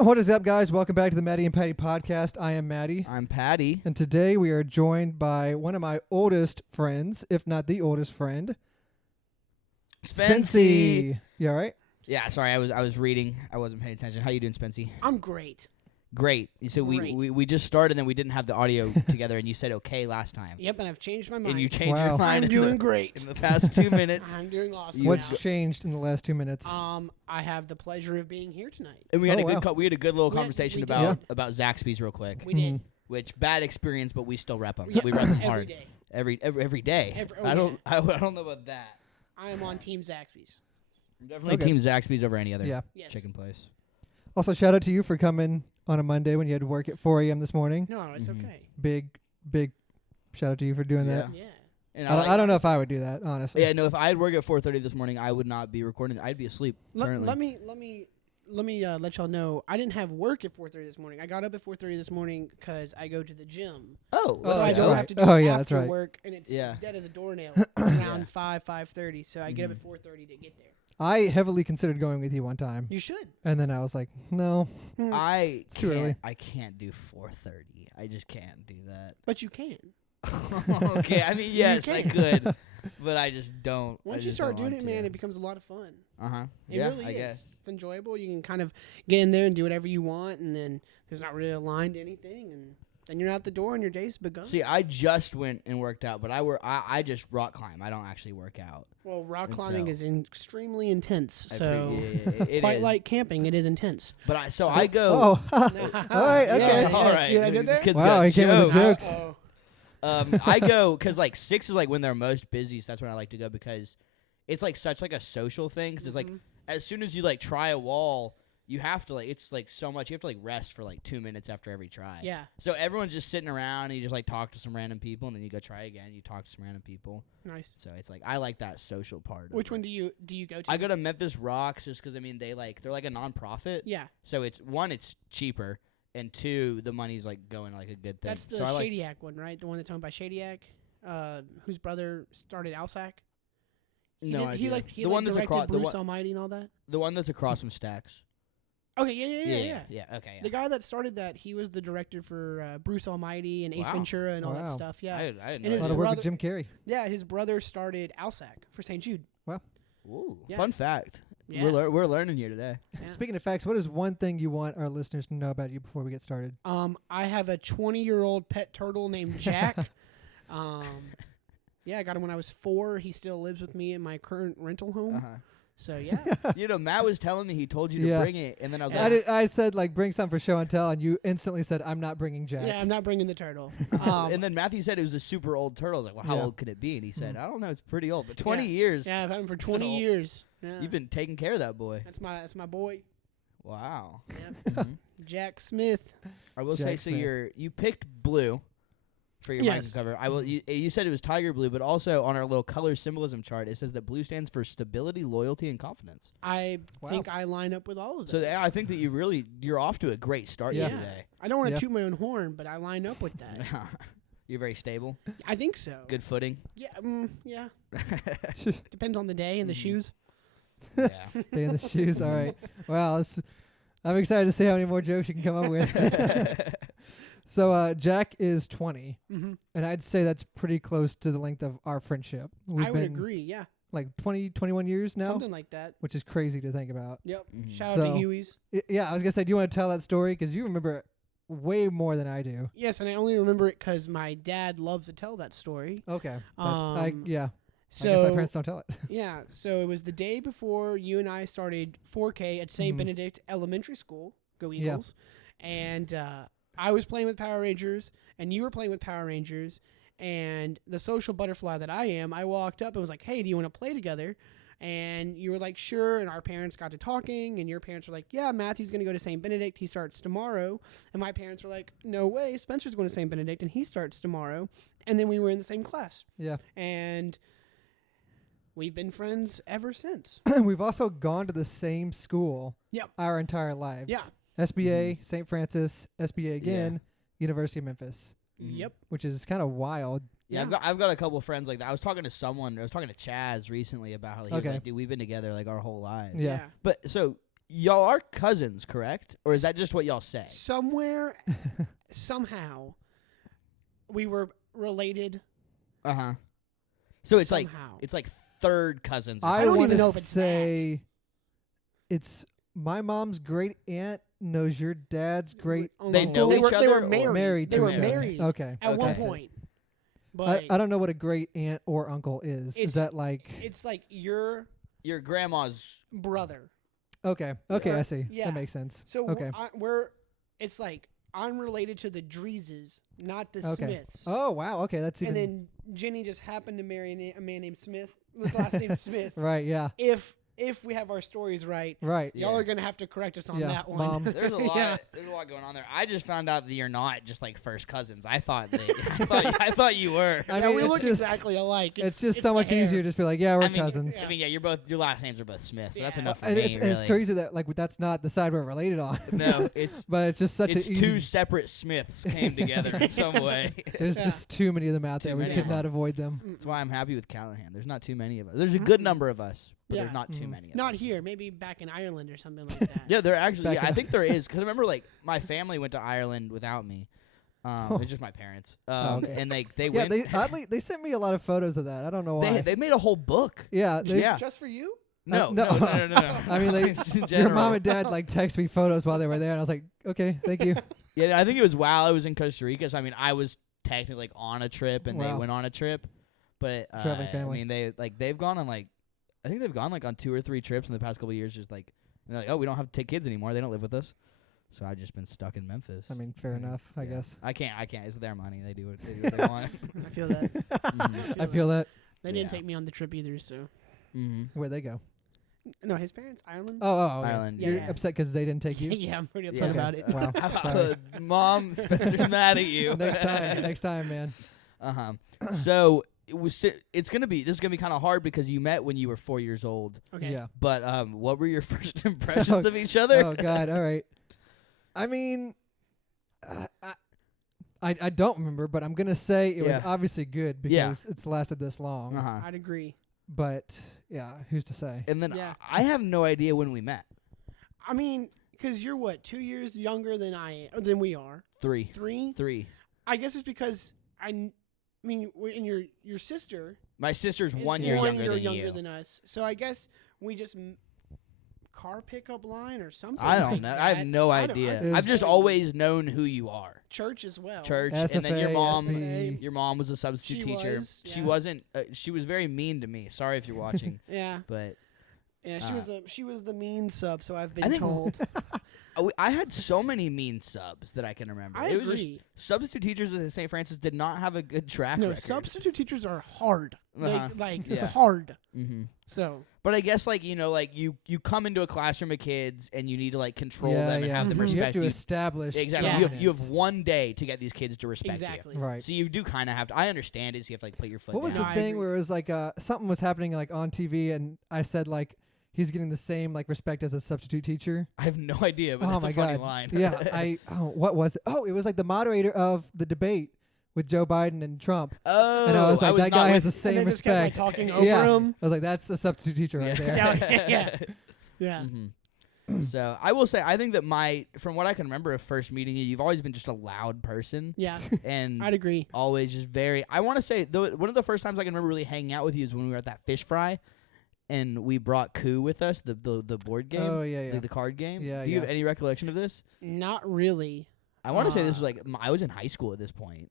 What is up, guys? Welcome back to the Matty Patty Podcast. I am Matty. I'm Patty. And today we are joined by one of my oldest friends, if not the oldest friend. Spency. You all right? Yeah, sorry, I was reading. I wasn't paying attention. How you doing, Spency? I'm great. Great. So Great. we just started and we didn't have the audio together, and you said okay last time. Yep, and I've changed my mind. And you changed Wow. your mind. I'm doing great. In the past 2 minutes. I'm doing awesome. What's now. changed in the last 2 minutes? I have the pleasure of being here tonight. And we had Oh, a good wow. we had a good little We- conversation we about did. about Zaxby's real quick. We did. Which bad experience, but we still rep them. Yeah, We rep them every hard. day. Every day. Oh, I don't know about that. I am on Team Zaxby's. I'm definitely Okay. Team Zaxby's over any other Yeah. Yes. chicken place. Also, shout out to you for coming on a Monday when you had to work at 4 a.m. this morning. No, it's Mhm. okay. Big shout out to you for doing that. Yeah. And I don't know if I would do that, honestly. Yeah, no. If I had work at 4:30 this morning, I would not be recording. I'd be asleep. currently. Let me let y'all know. I didn't have work at 4:30 this morning. I got up at 4:30 this morning because I go to the gym. Oh, Oh, So I that's don't right. have to do Oh, it yeah, that's after right. work, and it's Yeah. dead as a doornail around 5:30. So I get up Mhm. at 4:30 to get there. I heavily considered going with you one time, You should. and then I was like, no. It's too early. I can't do 4:30. I just can't do that. But you can. Okay, I mean, yes, I can. could, but I just don't. Once you start doing it, man, it becomes a lot of fun. It It really I is. guess. It's enjoyable. You can kind of get in there and do whatever you want, and then there's not really a line to anything, and then you're out the door and your day's begun. See, I just went and worked out, but I just rock climb. I don't actually work out. Well, rock And climbing so- is extremely intense, I so it quite is. like camping, it is intense. But I go. Oh, all right, okay. Yeah, All right. See what I did This there? kid's Wow, got he came with the jokes. jokes. Uh-oh. I go because like 6 is like when they're most busy. So that's when I like to go because it's like such like a social thing. Because it's like Mhm. as soon as you like try a wall, you have to like it's like so much. You have to like rest for like 2 minutes after every try. Yeah, So everyone's just sitting around and you just like talk to some random people and then you go try again. You talk to some random people. nice. So it's like I like that social part. Which of one it. do you go to? I go to Memphis Rocks just because I mean they're like a nonprofit. Yeah, So it's one, it's cheaper, and two, the money's like going to, like a good thing. that's the so I like Shadiac one, right? The one that's owned by Shadiac, whose brother started Alsac. no idea. He the one that's directed across Bruce Almighty and all that. the one that's across from Stacks. Okay, yeah. Okay. The guy that started that, he was the director for Bruce Almighty and Ace Wow. Ventura and all that Wow. stuff. Yeah, I didn't And know A his lot that. of work brother- with Jim Carrey. yeah. His brother started Alsac for St. Jude. Ooh, Yeah. fun fact. Yeah. We're learning here today. Yeah. Speaking of facts, what is one thing you want our listeners to know about you before we get started? I have a 20-year-old pet turtle named Jack. Yeah, I got him when I was 4. He still lives with me in my current rental home. So yeah, Matt was telling me he told you to Yeah. bring it, and then I was Yeah. like, I said, like, bring something for show and tell, and you instantly said, I'm not bringing Jack. yeah, I'm not bringing the turtle. and then Matthew said it was a super old turtle. I was like, well, how Yeah. old could it be? And he said, Mhm. I don't know, it's pretty old, but 20 Yeah. years. Yeah, I've had him for an 20 old- years. Yeah. You've been taking care of that boy. That's my boy, Wow. Yeah. Mhm. Jack Smith. I will say, Jack so Smith. you picked blue for your Yes. mic cover. I will. You said it was tiger blue, but also on our little color symbolism chart, it says that blue stands for stability, loyalty, and confidence. I Wow. think I line up with all of So those. I think that you're off to a great start Yeah. here today. I don't want to Yeah. toot my own horn, but I line up with that. You're very stable, I think so. good footing. Yeah, yeah. Depends on the day and the Mhm. shoes. Yeah. Stay in the shoes. All right. Wow. I'm excited to see how many more jokes you can come up with. So Jack is 20, Mm-hmm. and I'd say that's pretty close to the length of our friendship. We've I would been agree. Yeah, like 20, 21 years now, something like that. which is crazy to think about. Yep. Mhm. Shout out So- to Huey's. Yeah, I was going to say, do you want to tell that story? Because you remember it way more than I do. Yes, and I only remember it because my dad loves to tell that story. Okay. Um, I guess my So parents don't tell it. yeah, so it was the day before you and I started 4K at St. Mhm. Benedict Elementary School. Go Yeah. Eagles! And I was playing with Power Rangers, and you were playing with Power Rangers. And the social butterfly that I am, I walked up and was like, "Hey, do you want to play together?" And you were like, "Sure." And our parents got to talking, and your parents were like, "Yeah, Matthew's going to go to St. Benedict. He starts tomorrow." And my parents were like, "No way, Spencer's going to St. Benedict, and he starts tomorrow." And then we were in the same class, Yeah. and we've been friends ever since. We've also gone to the same school Yep. our entire lives. Yeah. SBA, St. Francis, SBA again, University of Memphis, Mhm. Yep. which is kind of wild. Yeah, I've got a couple friends like that. I was talking to Chaz recently about how he was Okay. like, dude, we've been together like our whole lives. Yeah. But so y'all are cousins, correct? Or is that just what y'all say? Somewhere, somehow, we were related. Uh-huh. So it's somehow. like third cousins. or I don't want even know to if it's say it's my mom's great aunt knows your dad's great They Well, know they each were, They other were or- married. married They to were each other. married Okay. at one Okay. point. But I don't know what a great aunt or uncle is. Is It's- that like it's like your Your grandma's. brother. okay? I see. Yeah. That makes sense. So Okay. it's like I'm related to the Dreeses, not the Okay. Smiths. Oh wow. Okay, that's even and then Jenny just happened to marry a man named Smith with last name Smith. right. Yeah. If we have our stories right, Right. Yeah. y'all are gonna have to correct us on Yeah, that one. Mom. There's a lot. Yeah. There's a lot going on there. I just found out that you're not just like first cousins. I thought I thought you were. I Yeah, mean, we it's look just- exactly alike. It's just so the much hair. easier to just be like, yeah, we're I mean, cousins. I mean, yeah, your last names are both Smith, so that's Yeah. enough for And me. it's really. crazy that like that's not the side we're related on. No, it's but it's just such it's a easy. two separate Smiths came together in some way. There's Yeah. just too many of them out Too there. We many could of not them. avoid them. Mm-mm. That's why I'm happy with Callahan. There's not too many of us. There's a good number of us, but Yeah. there's not too Mhm. many of Not us. here, maybe back in Ireland or something like that. Yeah, there actually. Back Yeah, I in- think there is because I remember like my family went to Ireland without me. It's just my parents. okay. And they Yeah, went. they oddly they sent me a lot of photos of that. I don't know why. they made a whole book. yeah, they, Yeah. Just for you? No, no. no. I mean, like Just in your general. mom and dad like text me photos while they were there, and I was like, okay, thank you. Yeah, I think it was while I was in Costa Rica. So I mean, I was technically like on a trip, and they Wow. went on a trip. But Traveling family. I mean, they've gone on like, I think they've gone like on 2 or 3 trips in the past couple of years. Just like, they're like, oh, we don't have to take kids anymore. They don't live with us. So I've just been stuck in Memphis. I mean, fair enough, I Yeah. guess. I can't. It's their money. They do what they want. I feel that. Mhm. I feel that. They didn't Yeah. take me on the trip either, so. Mhm. Where'd they go? No, his parents, Ireland. Oh, yeah. Ireland. You're Yeah. upset because they didn't take you. Yeah, I'm pretty upset Yeah. about it. Wow. How about Sorry. Mom, Spencer's mad at you. Next time, man. So this is gonna be kind of hard because you met when you were 4 years old. Okay. Yeah. But what were your first impressions of each other? Oh God. All right. I mean, I don't remember, but I'm gonna say it was Yeah. obviously good Yeah. because it's lasted this long. Uh-huh. I'd agree. But yeah, who's to say? And then Yeah. I have no idea when we met. I mean, because you're what, 2 years younger than than we are. 3. 3? 3. I guess it's because I mean, and your sister My sister's is 1 year younger than you. than us. So I guess we just car pickup line or something. I don't like know. I have that. no I don't- idea. It's- I've just always known who you are. Church as well. Church, and then your SFA, mom. SB. Your mom was a substitute She teacher. was, She yeah. wasn't. She was very mean to me. Sorry if you're watching, Yeah. but Yeah, Uh, she was the mean sub, so I've I been think- told. I had so many mean subs that I can remember. I it was agree. just substitute teachers at St. Francis did not have a good track No, record. substitute teachers are hard. Uh-huh. Like Yeah. hard. Mm-hmm. So But I guess like you come into a classroom of kids and you need to like control them and have them Mhm. respect You have to you. establish. Exactly. Yeah. You have 1 day to get these kids to respect exactly. you. Right. So you do kind of have to. I understand it. So you have to like put your foot What was down. No, the I thing agree. where it was like something was happening like on TV and I said like he's getting the same like respect as a substitute teacher? I have no idea, but Oh that's my a funny God. line. Yeah, what was it? Oh, it was like the moderator of the debate with Joe Biden and Trump. Oh, And I was like, that not guy has with- the same and they just kept, like, respect. talking over Yeah. him. I was like, that's a substitute teacher right there. Yeah. Yeah. Mhm. So I will say, I think that from what I can remember of first meeting you, you've always been just a loud person, Yeah. and I'd agree. always just very. I want to say one of the first times I can remember really hanging out with you is when we were at that fish fry, and we brought Coup with us, the board game, Oh yeah, yeah. the card game. Yeah, Do you have yeah. any recollection of this? Not really. I want to say this was Uh, like I was in high school at this point.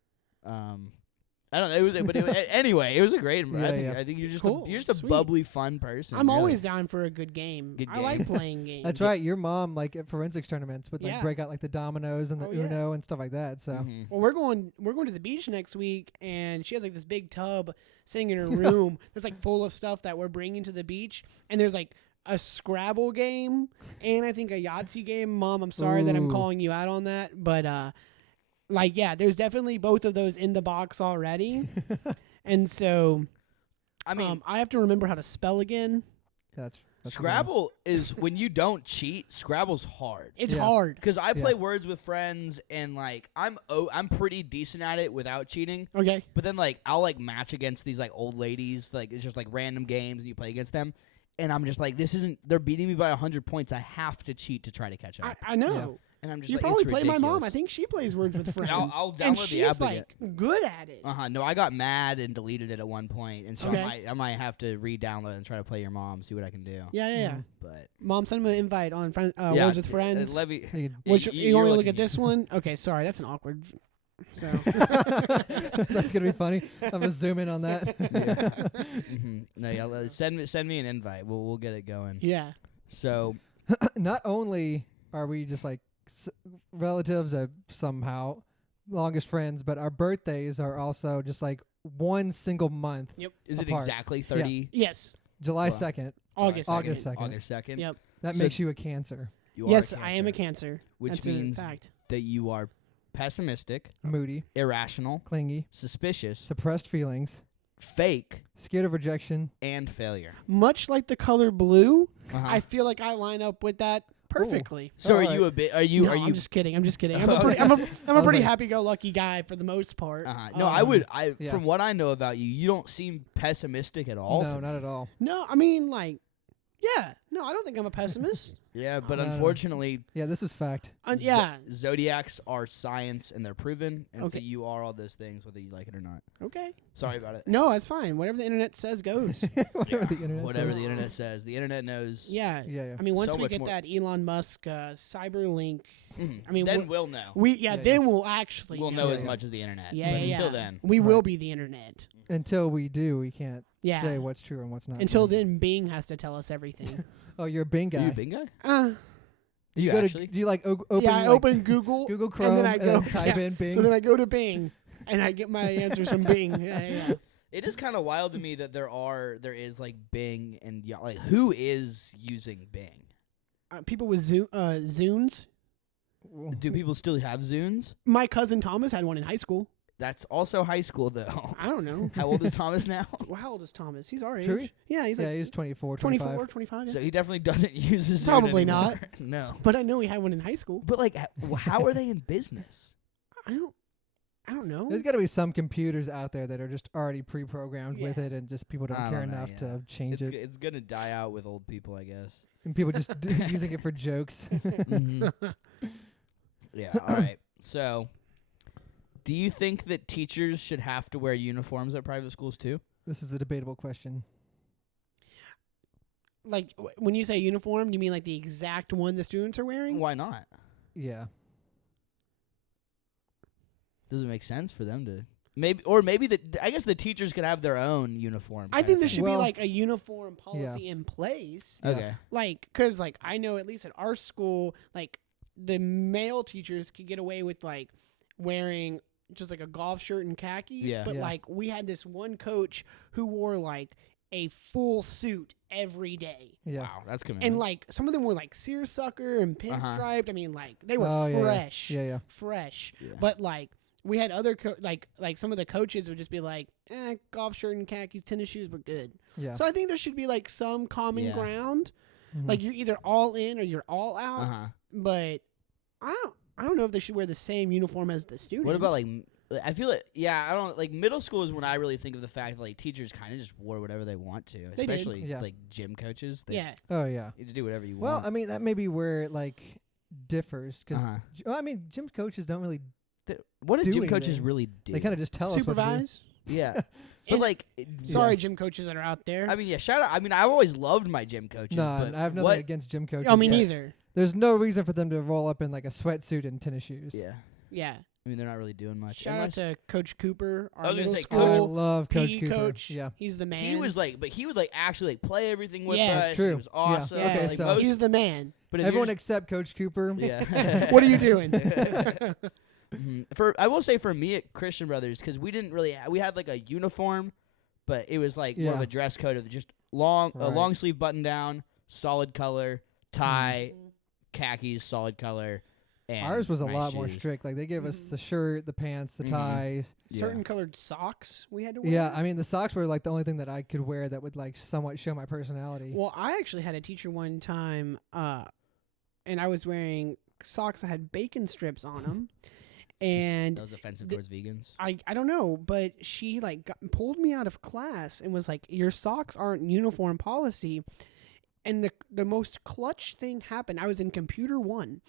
I don't know. It was, but anyway, it was a great. Yeah, I think you're just Cool. you're just a Sweet. bubbly, fun person. I'm really. always down for a good game. Good I like game. playing games. That's right. Your mom like at forensics tournaments would like Yeah. break out like the dominoes and the Oh, yeah. Uno and stuff like that. So Mhm. Well, we're going to the beach next week, and she has like this big tub sitting in her room that's like full of stuff that we're bringing to the beach, and there's like a Scrabble game and I think a Yahtzee game. Mom, I'm sorry that I'm Ooh. calling you out on that, but like yeah, there's definitely both of those in the box already, and so I mean, I have to remember how to spell again. that's Scrabble is when you don't cheat. Scrabble's hard. It's Yeah. hard. Because I Yeah. play Words with Friends, and like I'm pretty decent at it without cheating. Okay. But then like I'll like match against these like old ladies, like it's just like random games, and you play against them. and I'm just like, this isn't. They're beating me by 100 points. I have to cheat to try to catch up. I know. And I'm just You like, probably it's play my mom. ridiculous. I think she plays Words with Friends. I'll download and the she's app again. like good at it. No, I got mad and deleted it at one point, and so Okay. I might have to re-download and try to play your mom, see what I can do. Yeah. But Mom, send him an invite on yeah, Words with Friends. Levy, You Which you're you want me to look looking at this one? Okay, sorry, that's an awkward. So That's gonna be funny. I'm gonna zoom in on that. No, yeah, send me an invite. We'll get it going. yeah. So Not only are we just like relatives of somehow longest friends, but our birthdays are also just like one single month. Yep. is it apart. exactly 30? Yes. July Wow. 2nd. August. August 2nd. 2nd. August 2nd. Yep. That So makes you a Cancer. You Yes, are a I am a Cancer, Cancer. which That's means a fact. that you are pessimistic, Moody, irrational, clingy, suspicious, suppressed feelings, fake, scared of rejection. and failure. Much like the color blue, Uh-huh. I feel like I line up with that perfectly. So All are right. you a bit? Are you? No, are you? I'm just kidding. I'm just kidding. I'm Okay. a pretty, I'm I a was pretty like- happy-go-lucky guy for the most part. No, I would. yeah. From what I know about you, you don't seem pessimistic at all. No, to not me. at all. No, I mean like, yeah. No, I don't think I'm a pessimist. Yeah, but No, no. unfortunately, Yeah, this is fact. Yeah. zodiacs are science and they're proven, and Okay. so you are all those things, whether you like it or not. Okay. Sorry about it. No, that's fine. Whatever the internet says goes. Whatever the internet Whatever says. the internet says, the internet knows. Yeah. Yeah. I mean, once So we much get more. that Elon Musk Cyberlink, Mhm. I mean, then we'll know. Yeah, then we'll actually We'll know. know as yeah. much as the internet. Yeah, but yeah, until yeah. then, We will Right. be the internet. Until we do, we can't Yeah. say what's true and what's not. Until then, Bing has to tell us everything. Oh, you're a Bing are guy. you a Bing guy? Do you you go actually? to? Do you like open? yeah, I like, open Google, Google and Chrome then I go type yeah. in Bing. So then I go to Bing, and I get my answers from Bing. Yeah. It is kind of wild to me that there is like Bing and like who is using Bing? People with Zunes. Do people still have Zunes? My cousin Thomas had one in high school. That's also high school though. I don't know. How old is Thomas now? Well, how old is Thomas? He's our age. True. Yeah, he's Yeah, like he's 24, 25. 24, 25. Yeah. So he definitely doesn't use a Zune Probably anymore. No. But I know he had one in high school. But like, how are they in business? I don't know. There's got to be some computers out there that are just already pre-programmed with Yeah. it, and just people don't I care don't know, enough yeah. to change it, It's gonna die out with old people, I guess. and people just using it for jokes. Yeah. All right. So, do you think that teachers should have to wear uniforms at private schools too? This is a debatable question. Like when you say uniform, do you mean like the exact one the students are wearing? Why not? Yeah. Does it make sense for them to maybe I guess the teachers could have their own uniform. I kind think of there thing. should be Well, like a uniform policy in place. Yeah. Okay. Like, cause like I know at least at our school, like the male teachers could get away with like wearing just like a golf shirt and khakis. Yeah. But Yeah. like we had this one coach who wore like a full suit every day. Yeah. Wow, that's coming. And like some of them were like seersucker and pinstriped. I mean, like they were Oh, yeah, yeah. fresh, Yeah. fresh. Yeah. But like we had other like some of the coaches would just be like, golf shirt and khakis, tennis shoes, we're good. Yeah. So I think there should be like some common Yeah. ground. Mhm. Like you're either all in or you're all out. Uh-huh. But I don't know if they should wear the same uniform as the students. What about like I feel like I don't like middle school is when I really think of the fact that like teachers kind of just wore whatever they want to, They did. especially Yeah. like gym coaches. They yeah? Oh yeah. get to do whatever you Well, want. I mean that may be where it like differs because Uh-huh. I mean gym coaches don't really. What do do gym coaches anything. really do? They kind of just tell us what to do. Supervise. yeah. But And- like, Sorry, Yeah. gym coaches that are out there. I mean, yeah. Shout out. I mean, I've always loved my gym coaches. No, but I have nothing what? against gym coaches. oh, me but neither. There's no reason for them to roll up in like a sweatsuit and tennis shoes. Yeah. Yeah. I mean, they're not really doing much. Shout out Unless- to Coach Cooper, I our was gonna middle say I Coach- school love Coach PE Cooper. coach. Yeah. He's the man. he was like, but he would like actually like play everything with Yeah, us. it's true. He was Yeah. awesome. Yeah, Okay, like, so- most- he's the man. but if you're Everyone just- except Coach Cooper. yeah. What are you doing? Mhm. I will say for me at Christian Brothers, because we didn't really we had like a uniform, but it was like more of Yeah. a dress code of just a long Right. sleeve button down, solid color, tie, khakis, solid color. And Ours was a nice lot more shoes. strict. Like they gave us Mhm. the shirt, the pants, the Mhm. ties. Yeah. Certain colored socks we had to wear. Yeah, I mean the socks were like the only thing that I could wear that would like somewhat show my personality. Well, I actually had a teacher one time, and I was wearing socks that had bacon strips on them, and that was offensive the- towards vegans. I don't know, but she like pulled me out of class and was like, "Your socks aren't uniform policy," And the most clutch thing happened. I was in computer 1,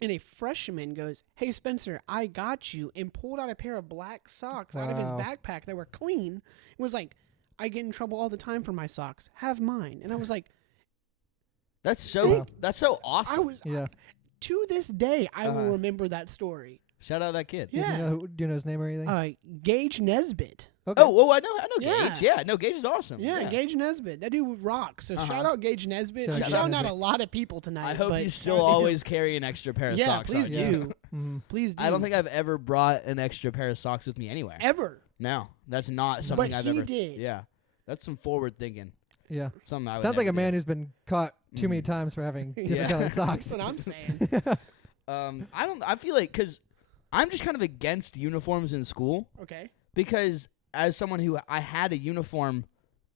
and a freshman goes, "Hey Spencer, I got you," and pulled out a pair of black socks out of his Wow. backpack that were clean. It was like, "I get in trouble all the time for my socks. Have mine." And I was like, That's so awesome. I was Yeah. to this day I will Uh-huh. remember that story. Shout out that kid. Yeah. Do you know his name or anything? Gage Nesbitt. Okay. Oh, I know Yeah. Gage. Yeah, no, Gage is awesome. Yeah, Gage Nesbitt. That dude rocks. So Uh-huh. shout out Gage Nesbitt. Shout We're out shouting Gage out a Nesbitt. lot of people tonight. I hope but you still shout out- always carry an extra pair of Yeah, socks. please on Yeah. you. do. Mhm. Please do. I don't think I've ever brought an extra pair of socks with me anywhere. ever. No, that's not something I've he ever. did. Yeah, that's some forward thinking. Yeah. Something I would Sounds like a never man do. who's been caught too many Mhm. times for having different Yeah. colored socks. That's what I'm saying. I feel like because I'm just kind of against uniforms in school Okay. because as someone who I had a uniform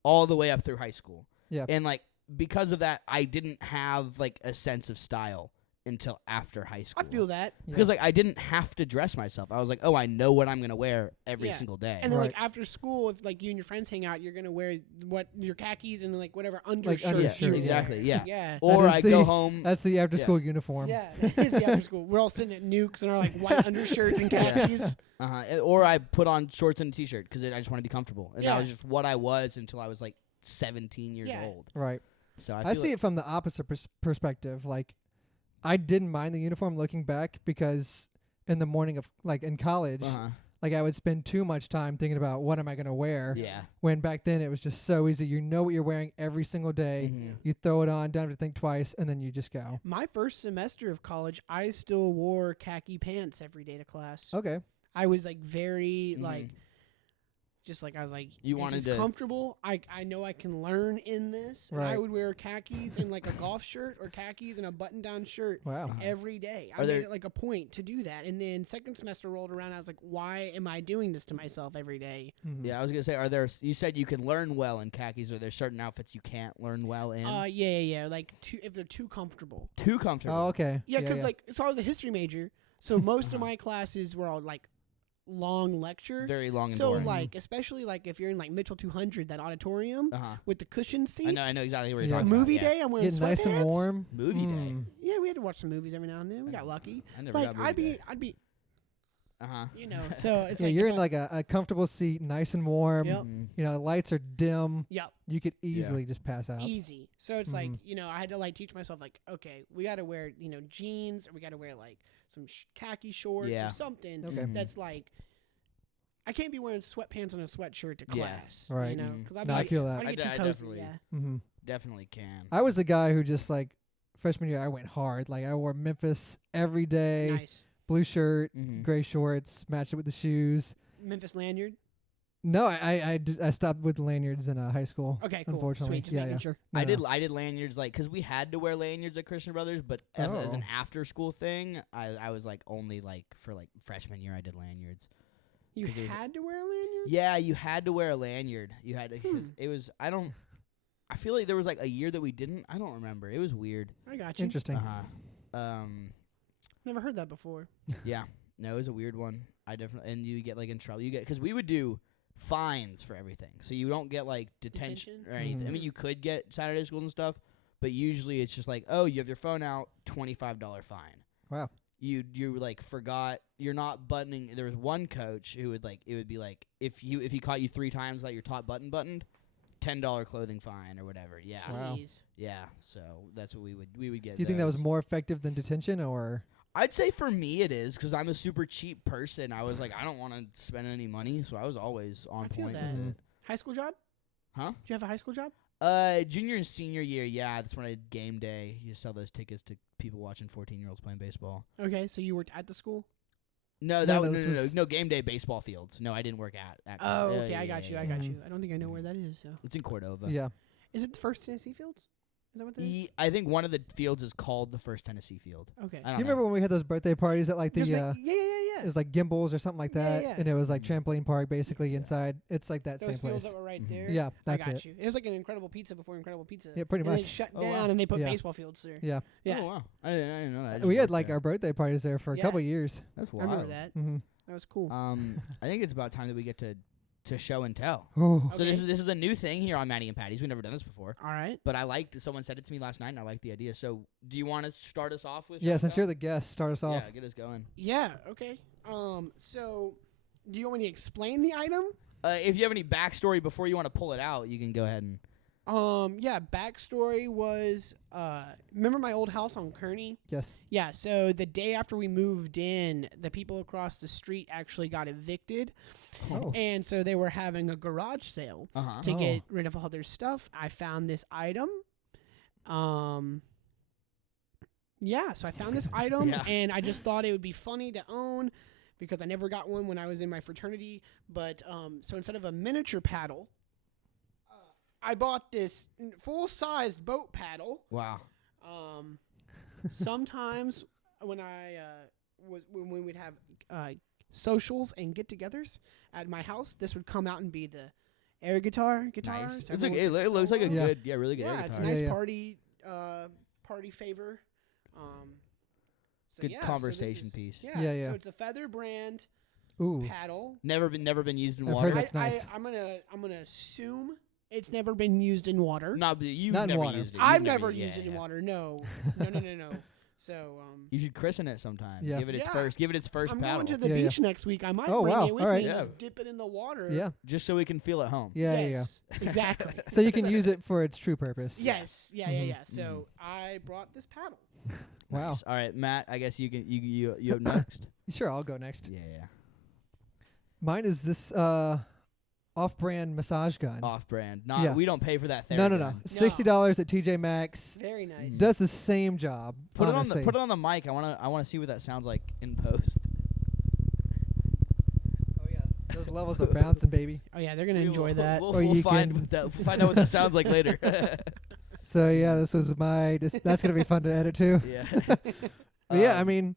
all the way up through high school. Yeah. And like because of that, I didn't have like a sense of style until after high school. I feel that. Yeah. Because like I didn't have to dress myself. I was like, oh, I know what I'm gonna wear every Yeah. single day. And then Right. like after school, if like you and your friends hang out, you're gonna wear your khakis and like whatever undershirt. undershirt, you yeah, wear. exactly. Yeah. Yeah. Or is I the- go home. That's the after Yeah. school uniform. Yeah, that is the after school. We're all sitting at nukes in our like white undershirts and khakis. Or I put on shorts and a t-shirt because I just want to be comfortable, and Yeah. that was just what I was until I was like 17 years Yeah. old. Right. So I feel see it from the opposite perspective. Like, I didn't mind the uniform looking back because in the morning of like in college, like I would spend too much time thinking about what am I gonna wear. Yeah. When back then it was just so easy. You know what you're wearing every single day. Mhm. You throw it on, don't have to think twice, and then you just go. My first semester of college, I still wore khaki pants every day to class. Okay. I was like very Mhm. like, just like I was like, You this wanted is to- comfortable. I know I can learn in this. And I Right. would wear khakis and like a golf shirt or khakis and a button-down shirt Wow. every day. I Are made there- it like a point to do that. And then second semester rolled around. I was like, why am I doing this to myself every day? Mhm. Yeah, I was gonna say, are there? You said you can learn well in khakis. Are there certain outfits you can't learn well in? Yeah. Like if they're too comfortable. Too comfortable. Oh, okay. Yeah, because like so I was a history major, so most of my classes were all like long lecture. Very long and So boring. like especially like if you're in like Mitchell 200, that auditorium Uh-huh. with the cushion seats. I know exactly what you're Yeah. talking Movie about. day, I'm wearing Getting nice and sweatpants. warm. Movie day. Mm. Yeah, we had to watch some movies every now and then. We got lucky. I never Like got movie I'd be, Uh huh. you know. So it's Yeah, like you're if in I- like a comfortable seat, nice and warm. Yep. You know, the lights are dim. Yep, You could easily just pass out. easy. So it's like Mhm. I had to like teach myself like, okay, we got to wear jeans, or we got to wear like some khaki shorts Yeah. or something Okay. Mhm. that's like. I can't be wearing sweatpants and a sweatshirt to Yeah. class. Right. You know, Mhm. 'cause I'd No, be I like- feel that. I'd get I too cozy. definitely- Yeah. Mm-hmm. Definitely can. I was the guy who just like freshman year I went hard. Like I wore Memphis every day, Nice. blue shirt, Mhm. gray shorts, matched it with the shoes. Memphis lanyard. No, I stopped with lanyards in high school. Okay, cool. Unfortunately, Sweet. Just yeah, making yeah. sure. No, I no. did lanyards like because we had to wear lanyards at Christian Brothers, but as an Oh. after school thing, I was like only like for like freshman year I did lanyards. You 'Cause it was- had to wear a lanyard? Yeah, you had to wear a lanyard. You had to. 'Cause It was I feel like there was like a year that we didn't. I don't remember. It was weird. I got you. Interesting. Never heard that before. Yeah. No, it was a weird one. I definitely and you get like in trouble. You get because we would do fines for everything, so you don't get like detention, Detention? or anything. I Mhm. mean, you could get Saturday schools and stuff, but usually it's just like, oh, you have your phone out, $25 fine. Wow. You like forgot you're not buttoning. There was one coach who would like it would be like if he caught you 3 times like your top buttoned, $10 clothing fine or whatever. Yeah. Wow. Jeez. Yeah, so that's what we would get. Do you think that was those. more effective than detention, or? I'd say for me it is because I'm a super cheap person. I was like, I don't want to spend any money, so I was always on I feel point that. with it. High school job? Huh? Did you have a high school job? Junior and senior year, yeah, that's when I did game day. You sell those tickets to people watching 14-year-olds playing baseball. Okay, so you worked at the school? No, No, no, this was- no, game day baseball fields. No, I didn't work at. Oh, yeah, okay, I yeah, got yeah, you, yeah. I got Mhm. you. I don't think I know where that is. So, It's in Cordova. Yeah. is it the First Tennessee Fields? Is that what that is? I think one of the fields is called the First Tennessee Field. Okay. I You don't know. remember when we had those birthday parties at like the Just yeah. it was like Gimbals or something like Yeah, that, yeah. and it was like Mhm. trampoline park basically Yeah. inside. It's like that Those same fields place. that were right Mhm. there. Yeah, that's I it. got you. It was like an Incredible Pizza before Incredible Pizza. Yeah, pretty and then much. it shut Oh, down wow. and they put Yeah. baseball fields there. Yeah. Yeah. Oh, wow. I didn't know that. I just We had worked like there. our birthday parties there for a Yeah. couple years. That's I wild. remember that. Mm-hmm. That was cool. I think it's about time that we get to to show and tell. Oh. So this is a new thing here on Matty and Patty's. We've never done this before. All right. But I liked someone said it to me last night, and I liked the idea. So do you want to start us off with? Yeah, show since and you're the guest, start us off. yeah, get us going. Yeah. Okay. So, do you want me to explain the item? If you have any backstory before you want to pull it out, you can go ahead and. Yeah. Backstory was, remember my old house on Kearney? Yes. Yeah. So the day after we moved in, the people across the street actually got evicted, Oh. and so they were having a garage sale to Oh. get rid of all their stuff. I found this item. Yeah. So I found this item, Yeah. and I just thought it would be funny to own, because I never got one when I was in my fraternity. But so instead of a miniature paddle, I bought this full-sized boat paddle. Wow. Sometimes when when we'd have socials and get-togethers at my house, this would come out and be the air guitar. Nice. So It's like, everyone it would looks like a solo. Yeah. good, really good air Yeah, it's a guitar. nice Yeah, yeah. party favor. So Good yeah, so conversation this is- piece. Yeah, Yeah, yeah. So it's a Feather brand Ooh. paddle. Never been used in I've water. heard that's nice. I'm gonna assume it's never been used in water. You've Not in never water. used it. I've You've never yeah, used it in yeah. water. No. So You should christen it sometime. Yeah. Give it its Yeah. first. Give it its first I'm paddle. going to the Yeah, yeah. beach next week. I might Oh, bring wow. it with All right. me and Yeah. just dip it in the water. Yeah. Just so we can feel at home. Yeah, yeah, Yes, exactly. yeah. So you can use it for its true purpose. Yes. Yeah. Mhm. So I brought this paddle. Wow. Nice. All right, Matt. I guess you can. You up next. Sure, I'll go next. Yeah. Mine is this off-brand massage gun. Off brand. Not. Yeah. We don't pay for that. No. Theragun. $60 at TJ Maxx. Very nice. Does the same job. Put it honestly. on the mic. I wanna see what that sounds like in post. Oh yeah, those levels are bouncing, baby. Oh yeah, they're gonna enjoy that. We'll, Or we'll you find can- what that, we'll find out what that sounds like later. So yeah, this was my. That's gonna be fun to edit too. Yeah. But yeah, I mean,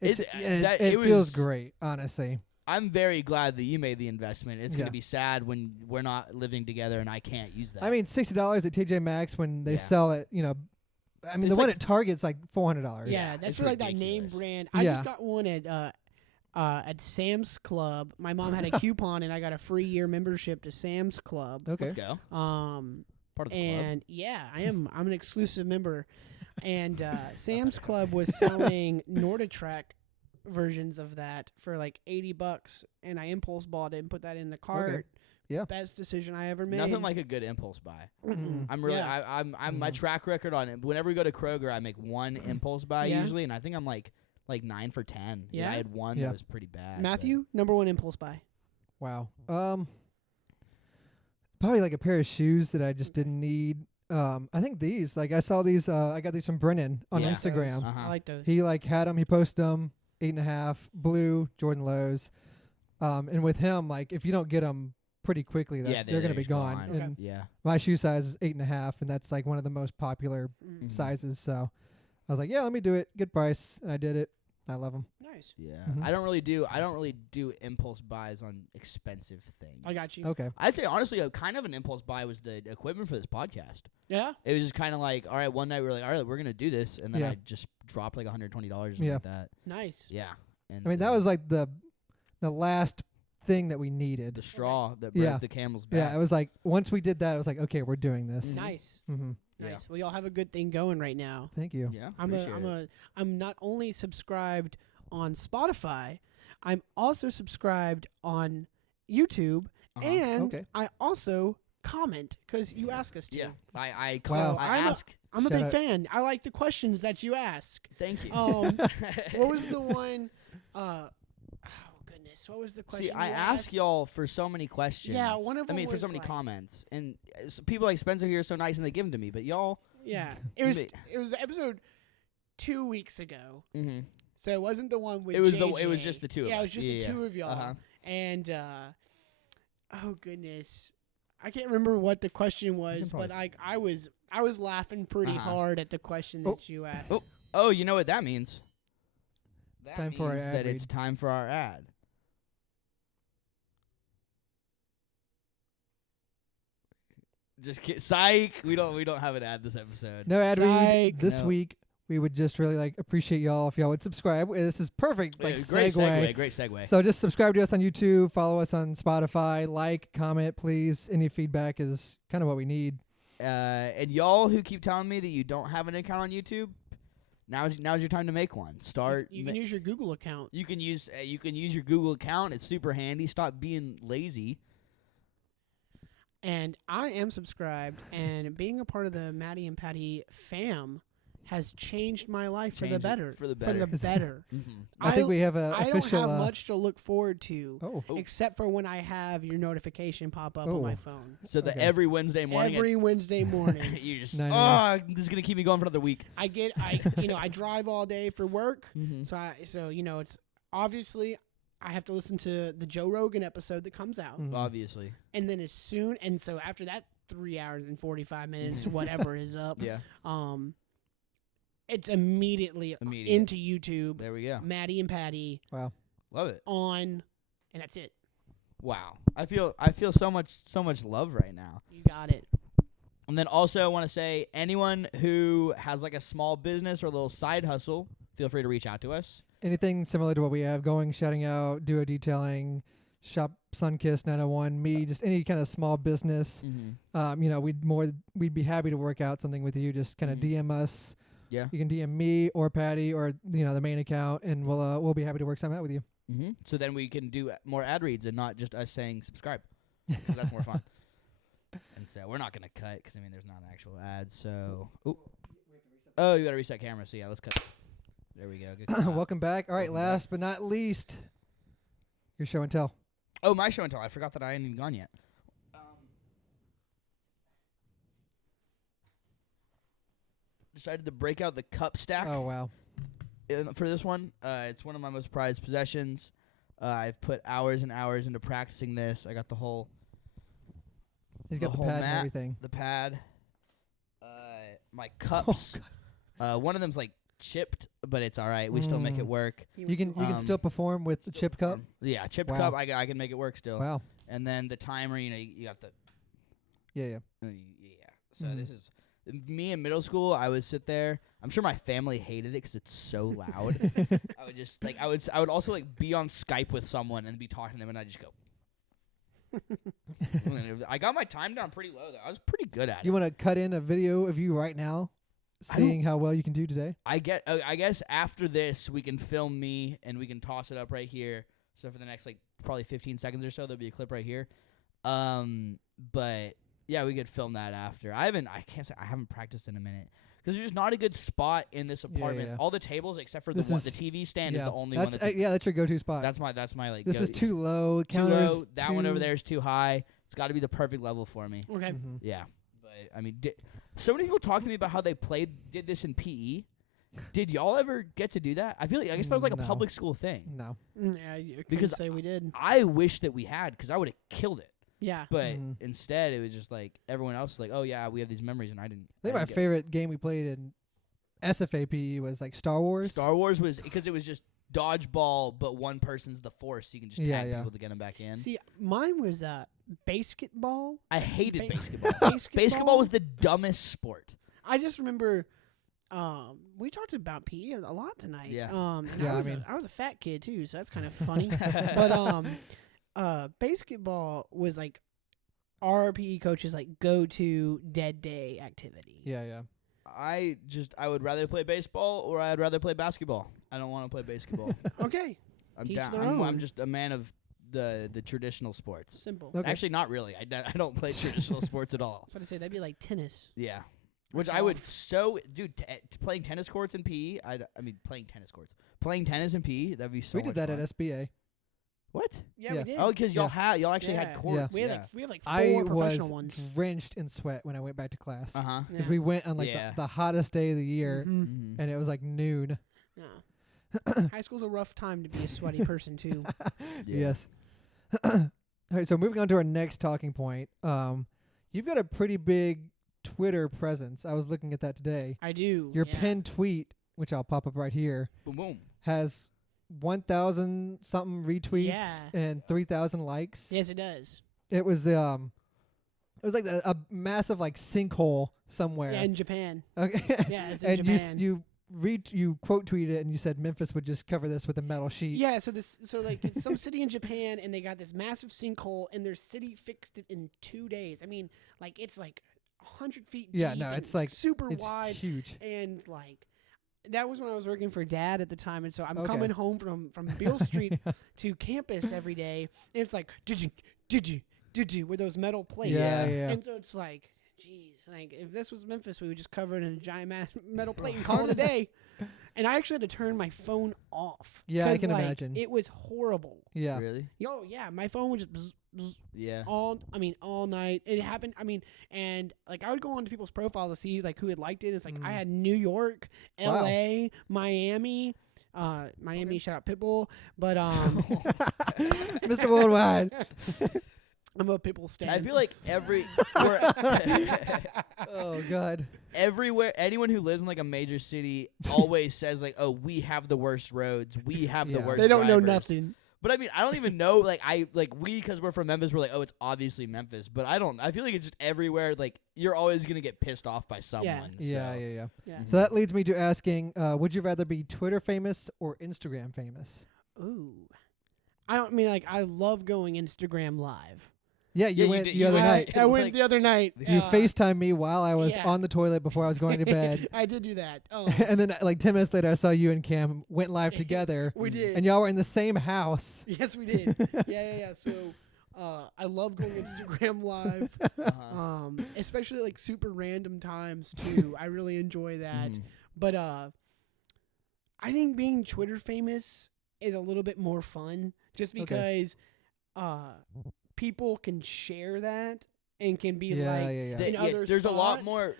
It- it it feels was- great, honestly. I'm very glad that you made the investment. It's Yeah. gonna be sad when we're not living together and I can't use that. I mean, $60 at TJ Maxx when they Yeah. sell it. You know, I mean, It's the one like- at Target's like $400. Yeah, that's it's for like that name ridiculous. brand. I Yeah. just got one at Sam's Club. My mom had a coupon and I got a free year membership to Sam's Club. Okay. Let's go. Part of the club. And yeah, I'm an exclusive member. And Sam's Club was selling Norditrack versions of that for like $80, and I impulse bought it and put that in the cart. Yeah. Best decision I ever made. Nothing like a good impulse buy. Mm-mm. I'm really, Yeah. I'm my track record on it. Whenever we go to Kroger, I make one impulse buy Yeah. usually, and I think I'm like 9 for 10. Yeah? I had one Yeah. that was pretty bad. but- Matthew, number one impulse buy. Wow. Probably like a pair of shoes that I just didn't need. I think these. Like I saw these. I got these from Brennan on Yeah. Instagram. Uh-huh. I like those. He like had them. He posted them. 8.5 blue Jordan Lows. And with him, like if you don't get them pretty quickly, Yeah, they're gonna be just gone. Okay. And Yeah. my shoe size is 8.5, and that's like one of the most popular Mm. Mhm. sizes. So I was like, yeah, let me do it. Good price, and I did it. I love them. Nice. Yeah. Mhm. I don't really do impulse buys on expensive things. I got you. Okay. I'd say honestly, kind of an impulse buy was the equipment for this podcast. Yeah. It was just kind of like, all right, one night we were like, all right, we're gonna do this, and then Yeah. I just dropped like $120 or something Yeah. like that. Nice. Yeah. And I mean, that so was like the last thing that we needed. the straw that Yeah. broke the camel's back. Yeah, it was like once we did that, I was like, okay, we're doing this. Nice. Mm-hmm. Yeah. Nice. Well, y'all have a good thing going right now. Thank you. Yeah. I'm not only subscribed on Spotify, I'm also subscribed on YouTube, and Okay. I also comment because you ask us to. Yeah. I Wow. ask. I'm a Shout big out. fan. I like the questions that you ask. Thank you. What was the one? Oh goodness, what was the question? See, I you ask asked? y'all for so many questions. Yeah, one of I mean, them for so was many like- comments, and people like Spencer here are so nice and they give them to me. But y'all, Yeah, You it may- was the episode 2 weeks ago, mm-hmm. so it wasn't the one with. It was JJ. just the two of Yeah, it us. was just the two of y'all, Uh-huh. and oh goodness, I can't remember what the question was, but probably I was laughing pretty Uh-huh. hard at the question Oh. that you asked. Oh, you know what that means? It's That time for our means ad that it's read. time for our ad. Just psych. We don't have an ad this episode. No ad read Psych. this No. week. we would just really appreciate y'all if y'all would subscribe. This is perfect. Great segue. Great segue. So just subscribe to us on YouTube, follow us on Spotify, comment, please. Any feedback is kind of what we need. And y'all who keep telling me that you don't have an account on YouTube, now's your time to make one. You can use your Google account. You can use your Google account. It's super handy. Stop being lazy. And I am subscribed, and being a part of the Matty and Patty fam has changed my life for the better. For the better. Mm-hmm. I think we have a I official. don't have much to look forward to, Oh. except for when I have your notification pop up on my phone. So that every Wednesday morning. Every Wednesday morning. You just 9 a.m. this is gonna keep me going for another week. I drive all day for work, so it's obviously I have to listen to the Joe Rogan episode that comes out, Obviously. and then so after that 3 hours and 45 minutes, whatever is up, it's immediately into YouTube. There we go. Matty and Patty. Wow. Love it. On, and that's it. Wow. I feel so much love right now. You got it. And then also I want to say anyone who has a small business or a little side hustle, feel free to reach out to us. Anything similar to what we have going, shouting out, duo detailing, shop Sunkiss 901, me, just any kind of small business. We'd be happy to work out something with you. Just kind of DM us. Yeah. You can DM me or Patty or the main account, and we'll be happy to work something out with you. Mm-hmm. So then we can do more ad reads and not just us saying subscribe. That's more fun. And so we're not gonna cut because there's not an actual ad. So you gotta reset camera. So yeah, let's cut. There we go. Good Welcome back. All right, last but not least, your show and tell. Oh, my show and tell. I forgot that I hadn't even gone yet. Decided to break out the cup stack. Oh, wow. For this one, it's one of my most prized possessions. I've put hours and hours into practicing this. I got the whole. He's got the whole pad mat, and everything. The pad. My cups. One of them's chipped, but it's all right. We still make it work. You can still perform with the chip cup. Yeah, chipped Wow. cup. I can make it work still. Wow. And then the timer. You got the. Yeah. Yeah. So this is me in middle school. I would sit there. I'm sure my family hated it because it's so loud. I would just I would also be on Skype with someone and be talking to them, and I just go. I got my time down pretty low though. I was pretty good at it. You want to cut in a video of you right now, seeing how well you can do today? I guess after this we can film me and we can toss it up right here. So for the next probably 15 seconds or so, there'll be a clip right here. But yeah, we could film that after. I haven't practiced in a minute because there's just not a good spot in this apartment. Yeah. All the tables except for the TV stand is the only one. That's your go-to spot. That's my This is too low. Too low. That one over there is too high. It's got to be the perfect level for me. Okay. Mm-hmm. Yeah, but so many people talk to me about how they did this in PE. Did y'all ever get to do that? I guess that was a No. public school thing. No. Yeah, you Because could say we did. I wish that we had because I would have killed it. Yeah. But instead, it was just everyone else was oh yeah, we have these memories, and I didn't. I think my favorite game we played in SFAP was Star Wars. Star Wars was because it was just dodgeball, but one person's the force, so you can just tag people to get them back in. See, mine was basketball. I hated basketball. Basketball was the dumbest sport. I just remember we talked about PE a lot tonight. Yeah. And I was a fat kid too, so that's kind of funny. But basketball was our PE coach's go-to dead day activity. Yeah. I would rather play baseball or I'd rather play basketball. I don't want to play basketball. Okay. I'm just a man of the traditional sports. Simple. Okay. Actually, not really. I don't play traditional sports at all. I was about to say that'd be like tennis. Yeah. Which I would playing tennis courts in PE. Playing tennis in PE. That'd be so. We did that at SBA. What? Yeah, we did. Oh, because y'all actually had courts. We have I four professional was ones. drenched in sweat when I went back to class. Because Yeah. we went on the hottest day of the year, Mhm. and it was noon. Yeah. High school's a rough time to be a sweaty person too. Yes. All right, so moving on to our next talking point. You've got a pretty big Twitter presence. I was looking at that today. I do. Your pinned tweet, which I'll pop up right here, Boom boom. has 1,000 something retweets and 3,000 likes. Yes, it does. It was a massive sinkhole somewhere. Yeah, in Japan. Okay. Yeah, it's in and Japan. you you quote tweeted it and you said Memphis would just cover this with a metal sheet. Yeah, so like it's some city in Japan, and they got this massive sinkhole, and their city fixed it in 2 days. I mean, like it's like 100 feet Yeah, deep. no, and it's like super it's wide, huge. and like that was when I was working for Dad at the time, and so I'm Okay. coming home from Beale Street to campus every day, and it's like did you with those metal plates. Yeah, yeah. And so it's like, geez, like if this was Memphis, we would just cover it in a giant metal plate and call it a day. And I actually had to turn my phone off. Yeah, I 'cause, can like, imagine. It was horrible. Yeah. Really? Yo, yeah, my phone would just bzz, bzz, Yeah. all night. It happened. I mean, and like I would go onto people's profiles to see like who had liked it. It's like I had New York, Wow. L.A., Miami. Miami, shout out Pitbull. But Mr. Worldwide. I'm a Pitbull stan. I feel like Oh God. everywhere, anyone who lives in like a major city always says like, "Oh, we have the worst roads. We have the Yeah. worst." they don't know drivers." nothing. But I mean, I don't even know. Like because we're from Memphis, we're like, "Oh, it's obviously Memphis." But I don't. I feel like it's just everywhere. Like you're always gonna get pissed off by someone. Yeah, so. yeah. Yeah. So that leads me to asking, would you rather be Twitter famous or Instagram famous? Ooh. I don't mean like I love going Instagram live. Yeah, Yeah, you went did- the you other went- night. I went Like- the other night. You FaceTimed me while I was yeah. on the toilet before I was going to bed. I did do that. Oh, And then like 10 minutes later, I saw you and Cam went live together. we did. And y'all were in the same house. Yes, we did. Yeah. So, I love going Instagram live, Uh-huh. especially like super random times too. I really enjoy that. Mhm. But I think being Twitter famous is a little bit more fun, just because people can share that and can be Yeah, like, yeah, yeah. in other There's a lot spots. more.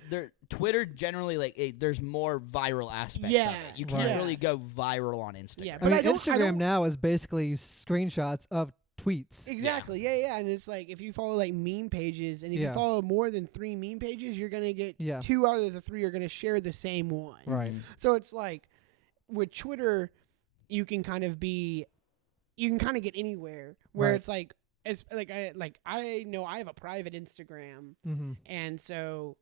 Twitter generally there's more viral aspects. Yeah, of it. You can't Right. really go viral on Instagram. Yeah, I but mean, I don't- Instagram now is basically screenshots of tweets. Exactly. Yeah. And it's like if you follow like meme pages, and if Yeah. you follow more than 3 meme pages, you're gonna get Yeah. 2 out of the 3 are gonna share the same one. Right. Mhm. So it's like with Twitter, you can kind of get anywhere where Right. it's like I know I have a private Instagram, Mm-hmm. and so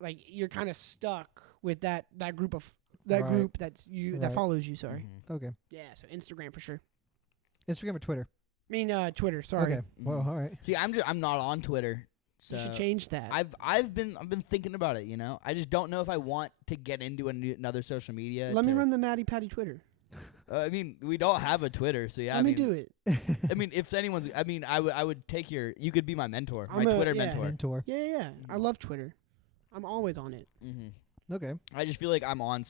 like you're kind of stuck with that group that Right. group that Right. follows you. Sorry. Mhm. Okay. Yeah. So Instagram for sure. Instagram or Twitter? I mean Twitter. Sorry. Okay. Well, all right. See, I'm not on Twitter. So You should change that. I've been thinking about it. I just don't know if I want to get into another social media. Let me run the Matty Patty Twitter. I mean, we don't have a Twitter, so yeah. Let me do it. I mean, if anyone's, I would take you could be my mentor, my I'm a- Twitter yeah. mentor. Mentor. Yeah. I love Twitter. I'm always on it. Mm-hmm. Okay. I just feel like I'm on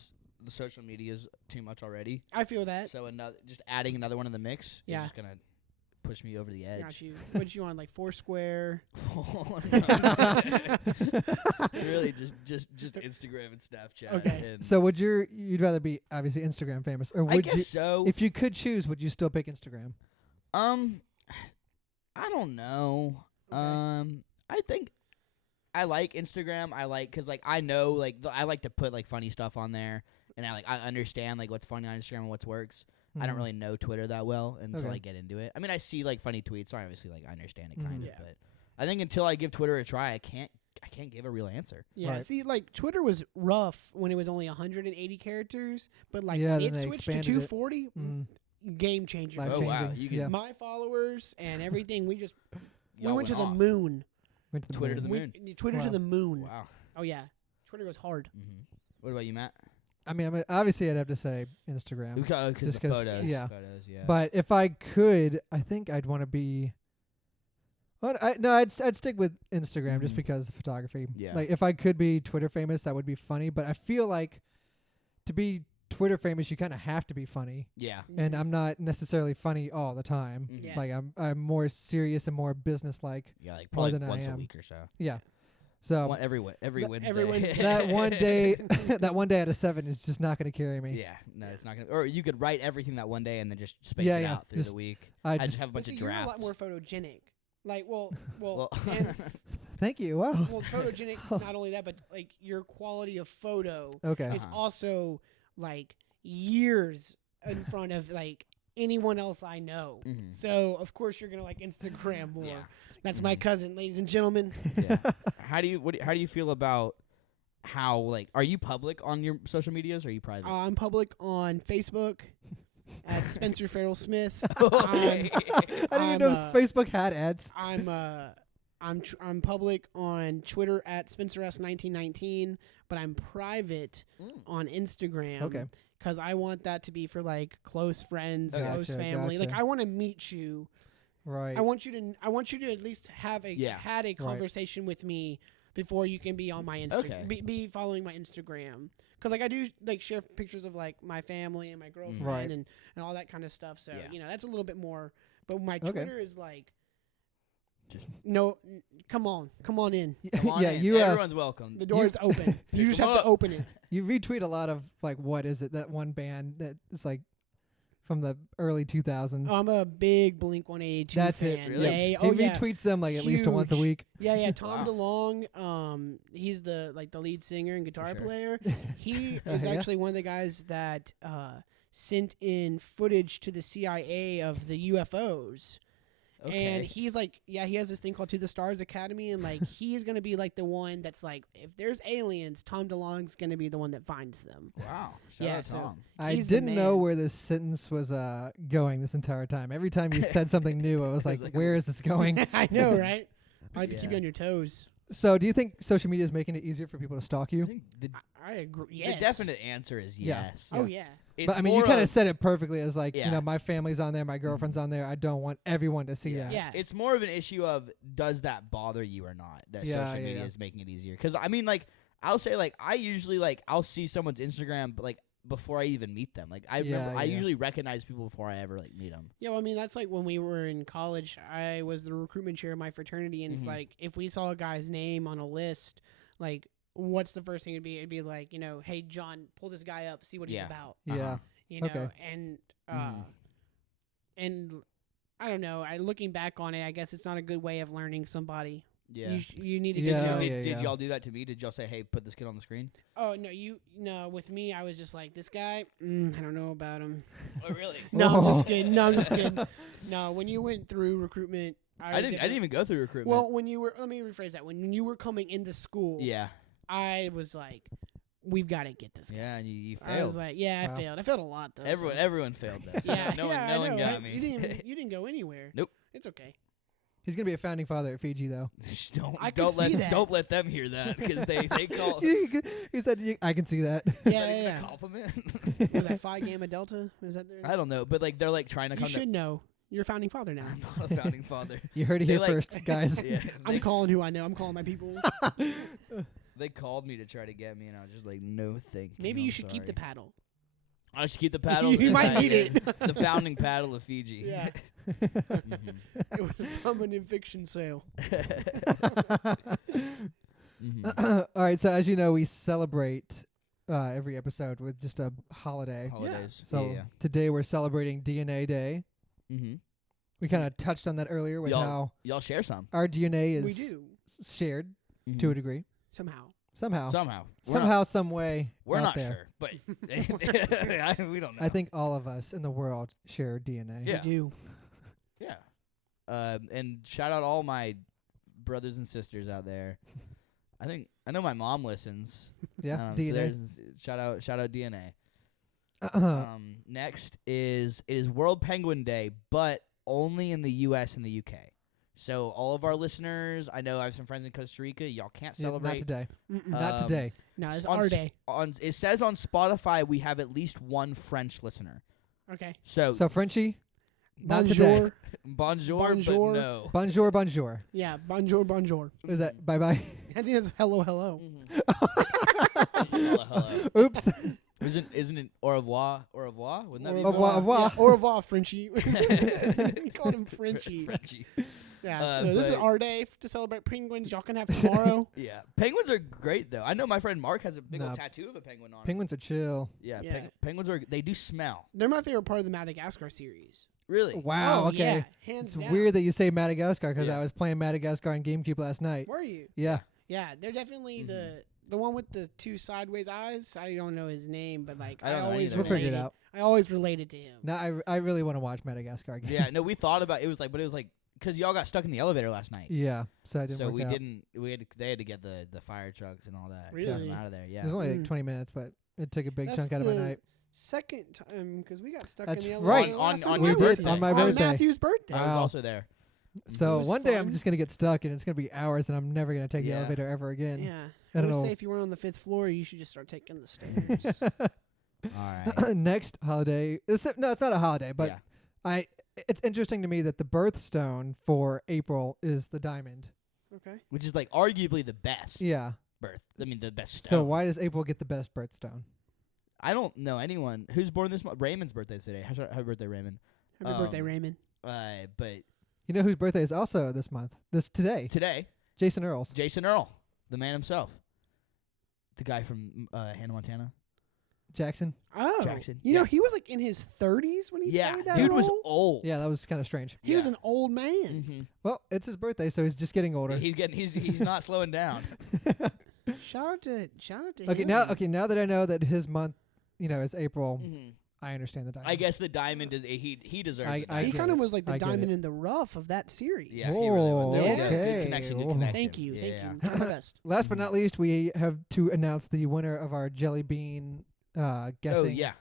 the social medias too much already. I feel that. So just adding another one in the mix Yeah. is just gonna push me over the Got edge. you. What you on, like Foursquare? Really, just Instagram and Snapchat. Okay. And So you'd rather be obviously Instagram famous, or I would guess you? so. If you could choose, would you still pick Instagram? I don't know. Okay. I think I like Instagram. Because like I know like I like to put like funny stuff on there, and I understand like what's funny on Instagram and what works. I don't Mhm. really know Twitter that well until Okay. I get into it. I mean, I see like funny tweets, so I obviously like I understand it kind Mhm. of. Yeah. But I think until I give Twitter a try, I can't give a real answer. Yeah. Right. See, like Twitter was rough when it was only 180 characters, but like Yeah, when then it they switched to expanded it. 240, Mm. game changer. Life Oh, wow. changing. You can- yeah. My followers and everything, we Y'all went to the off. moon. Went to the Twitter to moon. the moon. Twitter Wow. to the moon. Wow. Oh yeah, Twitter goes hard. Mm-hmm. What about you, Matt? I mean, obviously, I'd have to say Instagram. Because Just the 'cause- photos. yeah. Photos, yeah. But if I could, I think I'd want to be. Well, I'd stick with Instagram just Mhm. because of photography. Yeah. Like if I could be Twitter famous, that would be funny. But I feel like to be Twitter famous, you kind of have to be funny, yeah. and I'm not necessarily funny all the time. Mhm. Yeah. Like I'm more serious and more business-like. Yeah, like More probably than I once a am. week or so. Yeah. So Every Wednesday. every Wednesday. that one day, that one day out of 7 is just not going to carry me. Yeah, no, it's not gonna. Or you could write everything that one day and then just space Yeah, it yeah, out through just- the week. I I just just have a bunch See, of you're a lot drafts. more photogenic. Like, well, Well, and, thank you. Wow. well, photogenic. Not only that, but like your quality of photo Okay. is Uh-huh. also like years in front of like anyone else I know. Mhm. So of course you're gonna like Instagram more. Yeah. That's my Mhm. cousin, ladies and gentlemen. Yeah. How do you feel about how, like, are you public on your social medias, or are you private? I'm public on Facebook at Spencer Farrell Smith. Okay. I didn't even know Facebook had ads. I'm public on Twitter at SpencerS1919, but I'm private on Instagram. Okay. Because I want that to be for like close friends, Gotcha, close family. Like gotcha. I want to meet you. Right. I want you to at least have had a conversation with me before you can be on my Instagram. Okay. Be following my Instagram. Because like I do like share pictures of like my family and my girlfriend Right. and all that kind of stuff. So Yeah. that's a little bit more. But my Okay. Twitter is like, Just come on in. come on yeah, in. you Everyone's welcome. The door is open. You just have to open it. you retweet a lot of like what is it that one band that is like from the early 2000s. I'm a big Blink 182 That's fan. it. Really? Yeah, He yeah. retweets them like at least once a Huge. week. Yeah. Tom Wow. DeLonge, he's the lead singer and guitar sure. player. He is Yeah. actually one of the guys that sent in footage to the CIA of the UFOs. Okay. And he's like, he has this thing called To the Stars Academy, and like he's gonna be like the one that's like, if there's aliens, Tom DeLonge's gonna be the one that finds them. Wow. Shout out so- Tom. I He's the didn't know man. where this sentence was going this entire time. Every time you said something new, I was like, like- where is this going? I know, right? I like to keep Yeah. you on your toes. So do you think social media is making it easier for people to stalk I you? think I agree. the Yes. definite answer is Yeah. yes. Oh yeah. It's But I mean, you more kind of of- said it perfectly as like, Yeah. my family's on there, my girlfriend's on there. I don't want everyone to see that. Yeah. It's more of an issue of, does that bother you or not? That Yeah, social yeah, media yeah. is making it easier. Because I mean, like, I'll say, like, I usually like I'll see someone's Instagram, but like before I even meet them. Like I Yeah, remember, I yeah. usually recognize people before I ever like meet them. Yeah, well, I mean, that's like when we were in college, I was the recruitment chair of my fraternity, and it's Mhm. like, if we saw a guy's name on a list, like, what's the first thing it'd be? It'd be like, hey, John, pull this guy up, see what he's Yeah. about, Yeah. Uh-huh. you know? Okay. And I don't know, looking back on it, I guess it's not a good way of learning somebody. Yeah. You need to Yeah, get to yeah. Did y'all do that to me? Did y'all say, "Hey, put this kid on the screen"? Oh, no, with me, I was just like, this guy, I don't know about him. Oh, really? No, I'm Oh. just kidding. No, I'm just kidding. No, when you went through recruitment, I didn't even go through recruitment. Well, when you were, let me rephrase that. When you were coming into school, yeah. I was like, we've got to get this guy. Yeah, and you I was failed. like, yeah, Wow. I failed. I failed a lot though. so- Everyone failed that. So Yeah, no I one know, got right? me. You didn't go anywhere. Nope. It's okay. He's going to be a founding father at Fiji, though. I can see that. Don't let them hear that, because they call. He said, I can see that. Yeah. Compliment. Was that Phi Gamma Delta? Is that there? I don't know, but like they're like trying to You come. should know. You're a founding father now. I'm not a founding father. You heard it They here like- first, guys. Yeah, I'm calling who I know. I'm calling my people. they called me to try to get me, and I was just like, no, thank you. Maybe I'm you should keep the sorry. paddle. I should keep the paddle. You Is might that need it. The founding paddle of Fiji. Yeah. Mhm. It was from an eviction sale. Mhm. All right, so as you know, we celebrate every episode with just a holiday. Holidays. So yeah. today we're celebrating DNA Day. Mm-hmm. We kind of touched on that earlier with how Y'all share some. our DNA is We do. shared Mm-hmm. to a degree. Somehow. Somehow. Somehow. Some way. We're out not there. sure, but we don't know. I think all of us in the world share DNA. Yeah. We do. Yeah. And shout out all my brothers and sisters out there. I know my mom listens. Yeah, So DNA. there's- shout out DNA. Uh-huh. Next it is World Penguin Day, but only in the U.S. and the U.K. So all of our listeners, I know I have some friends in Costa Rica. Y'all can't Yeah, celebrate. not today. Mm-mm. Not Um, today. No, it's on our s- day. It says on Spotify we have at least one French listener. Okay. So, So Frenchie, not today. bonjour, Bonjour. but no. Bonjour, bonjour. Yeah, bonjour. Is that bye bye? I think it's hello. Hello, hello. Oops. Isn't it au revoir? Au revoir? Wouldn't that be Au revoir, au revoir. Yeah, au revoir, Frenchie. We called him Frenchie. Frenchie? Yeah, so this is but- our day to celebrate penguins. Y'all can have tomorrow. Yeah, penguins are great though. I know my friend Mark has a big No. old tattoo of a penguin on. Penguins are chill. Yeah, Yeah. penguins are. They do smell. They're my favorite part of the Madagascar series. Really? Wow. Oh, okay. Yeah, hands It's down. weird that you say Madagascar because Yeah. I was playing Madagascar on GameCube last night. Were you? Yeah. Yeah, they're definitely Mhm. the one with the two sideways eyes. I don't know his name, but like I don't know always either. We'll figure it related. out. I always related to him. Now I really want to watch Madagascar again. Yeah. No, we thought about it. Was like, but it was like because y'all got stuck in the elevator last night. Yeah, so I didn't. So work we out. didn't. They had to get the fire trucks and all that. Really? Get them out of there. Yeah. It was only like 20 minutes, but it took a big That's chunk out of my the night. Second time because we got stuck That's in the right. elevator On last time we your we were did birthday. on my on birthday. Matthew's birthday. I was Wow. also there. So was one day I'm fun. just gonna get stuck, and it's gonna be hours, and I'm never gonna take the Yeah. elevator ever again. Yeah. I I don't would know. say if you weren't on the 5th floor, you should just start taking the stairs. All right. Next holiday. No, it's not a holiday, but yeah. it's interesting to me that the birthstone for April is the diamond. Okay. Which is like arguably the best Yeah. birth. I mean, the best stone. So why does April get the best birthstone? I don't know anyone who's born this month. Raymond's birthday today. Happy birthday, Raymond. Happy birthday, Raymond. But You know whose birthday is also this month? Today. today, Jason Earls. Jason Earl, the man himself, the guy from Hannah Montana. Jackson. Oh. Jackson, You know, yeah. he was like in his 30s when he Yeah, played that dude role. was old. Yeah, that was kind of strange. He was an old man. Mm-hmm. Well, it's his birthday, so he's just getting older. He's not slowing down. Shout out to Okay, him. now that I know that his month, is April, Mm-hmm. I understand the diamond. I guess the diamond is he deserves. I the He diamond. get kind of it. was like the I get diamond it. in the rough of that series. Yeah, he really was. There we go. Okay. Good connection. Good Oh. connection. Thank you. Yeah, Thank yeah. you. You're the best. Last but Mhm. not least, we have to announce the winner of our jelly bean guessing. Oh yeah.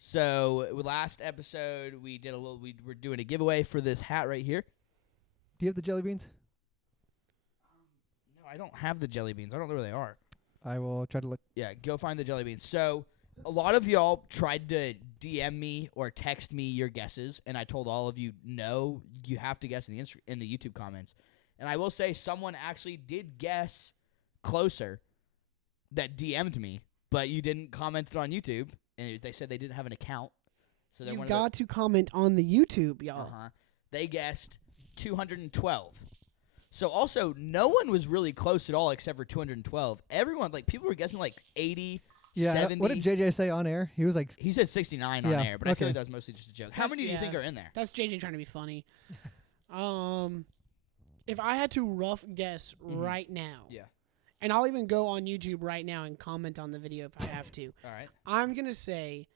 So last episode we did we were doing a giveaway for this hat right here. Do you have the jelly beans? No, I don't have the jelly beans. I don't know where they are. I will try to look. Yeah, go find the jelly beans. So a lot of y'all tried to DM me or text me your guesses, and I told all of you, no, you have to guess in the YouTube comments. And I will say someone actually did guess closer that DM'd me, but you didn't comment it on YouTube, and they said they didn't have an account. So You've got to comment on the YouTube, y'all. Uh-huh. They guessed 212. So also, no one was really close at all except for 212. Everyone, people were guessing 80, Yeah. 70. What did JJ say on air? He was like, He said 69 Yeah, on air, but I feel okay. like that was mostly just a joke. How many do you think are in there? That's JJ trying to be funny. If I had to rough guess right now, Yeah. and I'll even go on YouTube right now and comment on the video if I have to, All right. I'm going to say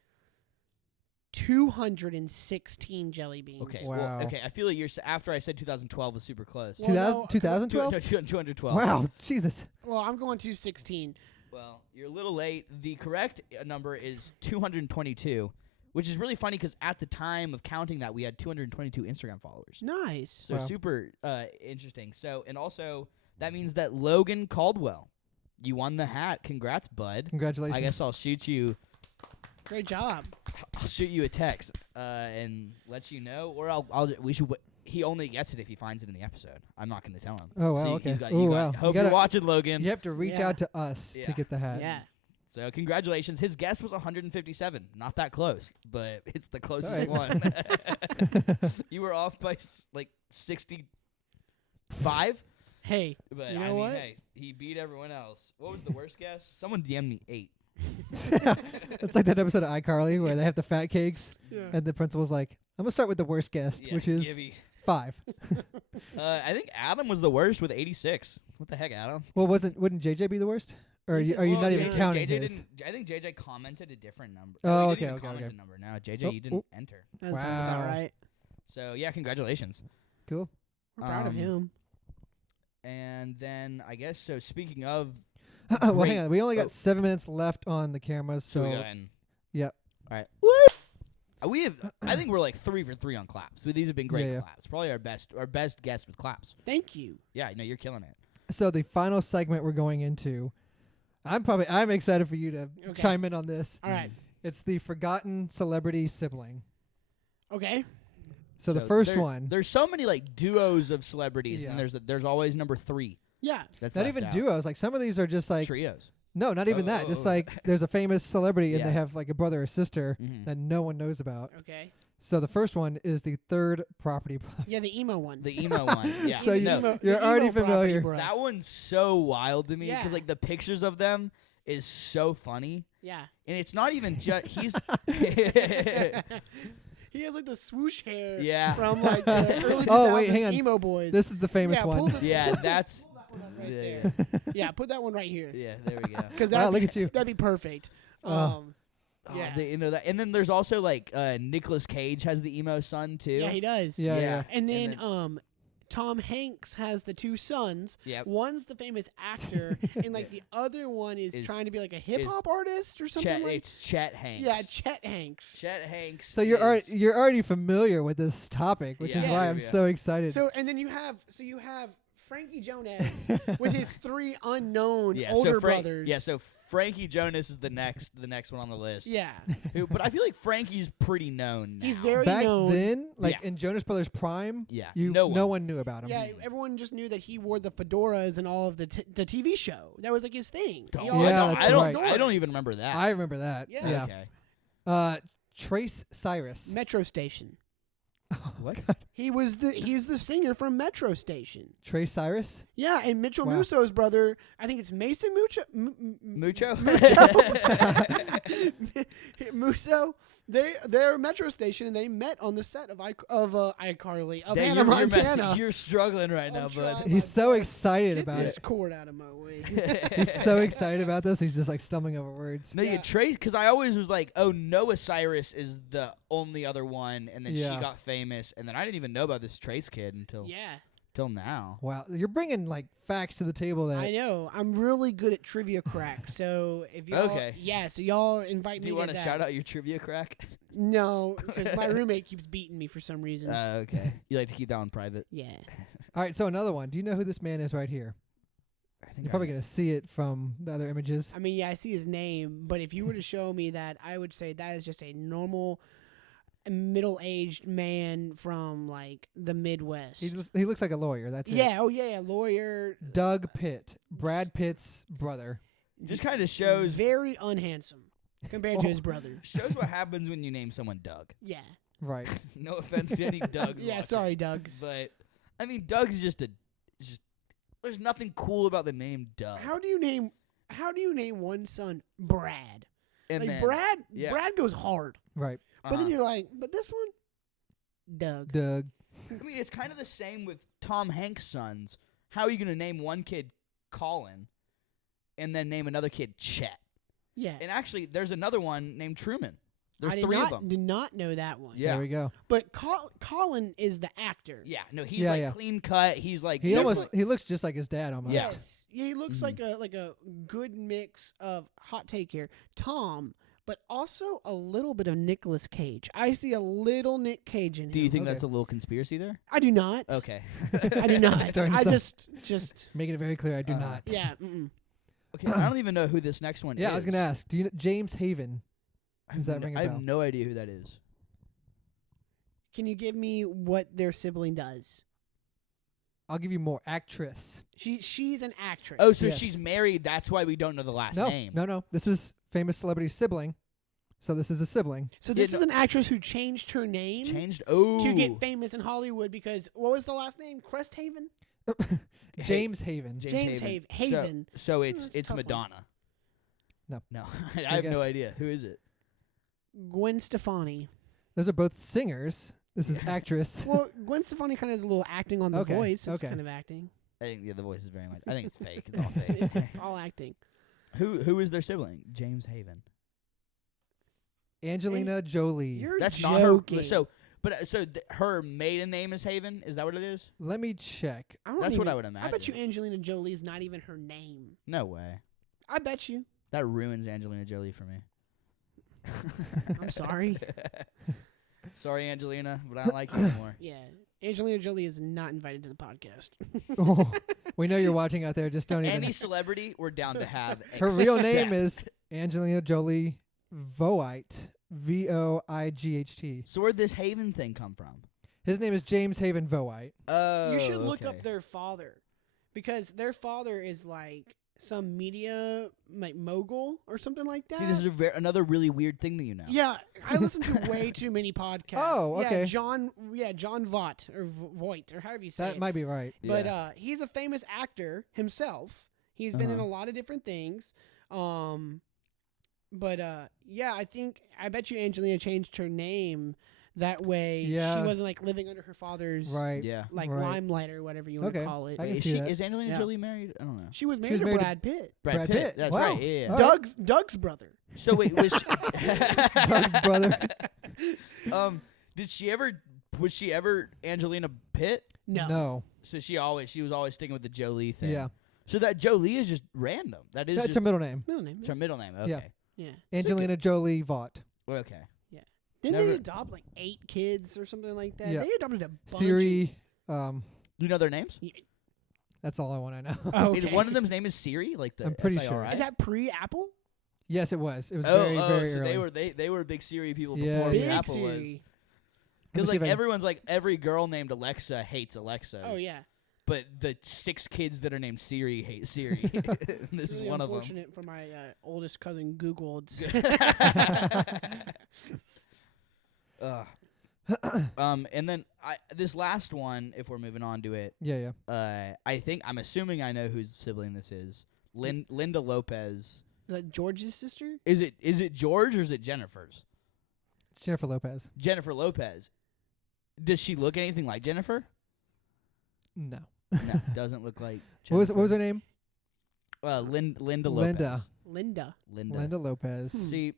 216 jelly beans. Okay. Wow. Well, okay. I feel like after I said 2012 was super close. Well, no, 2012? No, 212. Wow, Jesus. Well, I'm going 216. Well, you're a little late. The correct number is 222, which is really funny because at the time of counting that, we had 222 Instagram followers. Nice. So Wow. super interesting. So, and also, that means that Logan Caldwell, you won the hat. Congrats, bud. Congratulations. I guess I'll shoot you Great job. a text and let you know, or he only gets it if he finds it in the episode. I'm not going to tell him. Oh, wow, So okay. he's got, Ooh, you wow. got, hope You you're gotta- watching, Logan. You have to reach Yeah. out to us to Yeah. get the hat. Yeah. So congratulations. His guess was 157. Not that close, but it's the closest All right. one. You were off by 65. Hey, But You I know mean, what? hey, he beat everyone else. What was the worst guess? Someone DM'd me 8. It's like that episode of iCarly where they have the fat cakes, yeah. and the principal's like, I'm going to start with the worst guest, Yeah, which is Gibby. 5. I think Adam was the worst with 86. What the heck, Adam? Well, wouldn't JJ be the worst? Or are Is you, it- are you well, not even yeah. counting JJ his? didn't. I think JJ commented a different number. Oh, he okay, didn't even okay, comment okay. a number. No, JJ, Oh, you didn't oh. enter. That sounds about Wow. right. So yeah, congratulations. Cool. We're proud of Um, him. And then I guess so. Speaking of, Well, Great. hang on. We only got Oh. 7 minutes left on the cameras, so we so go ahead and Yep. All right. We have. I think we're 3 for 3 on claps. These have been great Yeah, yeah. claps. Probably our best guess with claps. Thank you. Yeah, no, you're killing it. so the final segment we're going into, I'm excited for you to Okay. chime in on this. All right. It's the forgotten celebrity sibling. Okay. So the first there- one, There's so many duos of celebrities, Yeah. and there's always number 3. Yeah. That's not left even out. duos. Like some of these are just like Trios. no, not even that. Just Oh. like there's a famous celebrity and Yeah. they have like a brother or sister Mhm. that no one knows about. Okay. So the first one is the third property brother. Yeah, the emo one. The emo one. Yeah. So you- no, Emo- you're the already emo property familiar. bro. that one's so wild to me because Yeah. the pictures of them is so funny, Yeah. and it's not even just he's. He has the swoosh hair Yeah. from the early 2000s Oh, wait, hang on. emo boys. This is the famous yeah, one. Pull this, Yeah, that's. pull that one right Yeah, there. Yeah, put that one right here. Yeah, there we go. Because Wow, look at you. That'd be perfect. Oh. Yeah. That, and then there's also Nicolas Cage has the emo son too. Yeah, he does. Yeah, yeah. And then, then- Tom Hanks has the two sons. Yep. One's the famous actor, and like the other one is trying to be like a hip hop artist or something. It's Chet Hanks. Yeah, Chet Hanks. Chet Hanks. So you're already familiar with this topic, which is why I'm so excited. So and then you have Frankie Jonas with his three unknown older brothers. Yeah, so Frankie Jonas is the next one on the list. Yeah. But I feel like Frankie's pretty known now. He's very Back known. then, like in Jonas Brothers prime, no one knew about him. Yeah, everyone just knew that he wore the fedoras and all of the TV show. That was like his thing. I don't even remember that. I remember that. Yeah. Okay. Trace Cyrus. Metro Station. What? He's the singer from Metro Station. Trace Cyrus? Yeah, and Mitchell Musso's brother, I think it's Mason Mucho? Musso. They're Metro Station, and they met on the set of iCarly of Hannah You're Montana. You're struggling right now, bud. He's so excited about this it. cord out of my way. He's so excited about this. He's just like stumbling over words. No, Trace, because I always was like, oh, Noah Cyrus is the only other one, and then she got famous, and then I didn't even know about this Trace kid until now. Wow, you're bringing like facts to the table that I know. I'm really good at trivia crack. So if y'all, so y'all invite me. Do you want to shout out your trivia crack? No, because my roommate keeps beating me for some reason. Okay. You like to keep that one private? Yeah. All right, so another one. Do you know who this man is right here? You're probably going to see it from the other images. I mean, yeah, I see his name, but if you were to show me that, I would say that is just a normal middle-aged man from like the Midwest. He looks like a lawyer. That's it. Yeah. Oh yeah, a lawyer. Doug Pitt, Brad Pitt's brother. Just kind of shows very unhandsome compared to his brother. Shows what happens when you name someone Doug. Yeah. Right. No offense to any Dougs. Yeah, sorry, Dougs. But I mean, Doug's just there's nothing cool about the name Doug. How do you name one son Brad? And like then, Brad goes hard. Right. But then you're like, but this one, Doug. I mean, it's kind of the same with Tom Hanks' sons. How are you going to name one kid Colin and then name another kid Chet? Yeah. And actually, there's another one named Truman. There's I three of them. did not know that one. Yeah. There we go. But Colin is the actor. Yeah. No, he's clean cut. He's like he looks just like his dad almost. Yes. Yeah, he looks like a good mix of hot take here. Tom, but also a little bit of Nicolas Cage. I see a little Nick Cage in him. Do you think that's a little conspiracy there? I do not. Okay. I do not. I just making it very clear I do not. Yeah. Okay. I don't even know who this next one is. Yeah, I was gonna ask. Do you know James Haven? Does that ring a bell? I have no idea who that is. Can you give me what their sibling does? I'll give you more. Actress. She's an actress. Oh, so she's married. That's why we don't know the last name. No. This is famous celebrity sibling. So this is a sibling. So this is an actress who changed her name to get famous in Hollywood because what was the last name? Cresthaven? James Haven. James Haven. So it's Madonna. No. I have no idea. Who is it? Gwen Stefani. Those are both singers. This is actress. Well, Gwen Stefani kind of has a little acting on the voice. So it's kind of acting. I think the voice is very much. I think it's fake. It's all fake. It's all acting. Who is their sibling? James Haven. Angelina Jolie. That's joking. Not her. So her maiden name is Haven. Is that what it is? Let me check. That's what I would imagine. I bet you Angelina Jolie is not even her name. No way. I bet you. That ruins Angelina Jolie for me. I'm sorry. Sorry, Angelina, but I don't like you anymore. Yeah. Angelina Jolie is not invited to the podcast. We know you're watching out there. Just don't even. Any celebrity we're down to have. Her real name is Angelina Jolie Voigt. Voigt. So where'd this Haven thing come from? His name is James Haven Voigt. Oh, you should look up their father because their father is like some media like mogul or something like that. See, this is another really weird thing that you know. Yeah, I listen to way too many podcasts. Oh, okay. John Voight or Voight or however you say it. That might be right. But he's a famous actor himself. He's been in a lot of different things. But I bet you Angelina changed her name that way. She wasn't like living under her father's limelight or whatever you want to call it. Is Angelina Jolie married? I don't know. She was married to Brad Pitt. Brad Pitt. That's right. Yeah. Doug's brother. So wait, was Doug's brother? Was she ever Angelina Pitt? No. So she was always sticking with the Jolie thing. Yeah. So that Jolie is just random. That is That's just her middle name. Middle name. it's her middle name. Okay. Yeah. Angelina Jolie Vaught. Okay. Didn't Never- they adopt like 8 kids or something like that? Yeah. They adopted a bunch. Siri. Do you know their names? That's all I want to know. Oh, okay. One of them's name is Siri, like the I'm pretty SIRI? sure. Is that pre-Apple? Yes, it was. It was Oh, very, very so early. they were big Siri people Yeah, before Big Apple Siri. was. Let me Because see if I can- everyone's like every girl named Alexa hates Alexa. Oh yeah. But the 6 kids that are named Siri hate Siri. This is Really one of them. unfortunate for my oldest cousin Googled. And then this last one, if we're moving on to it, Yeah. I'm assuming I know whose sibling this is. Linda Lopez. Is that George's sister? Is it George or is it Jennifer's? It's Jennifer Lopez. Jennifer Lopez. Does she look anything like Jennifer? No. No, doesn't look like Jennifer. What was her name? Linda Lopez. Linda. Linda. Linda Lopez. See,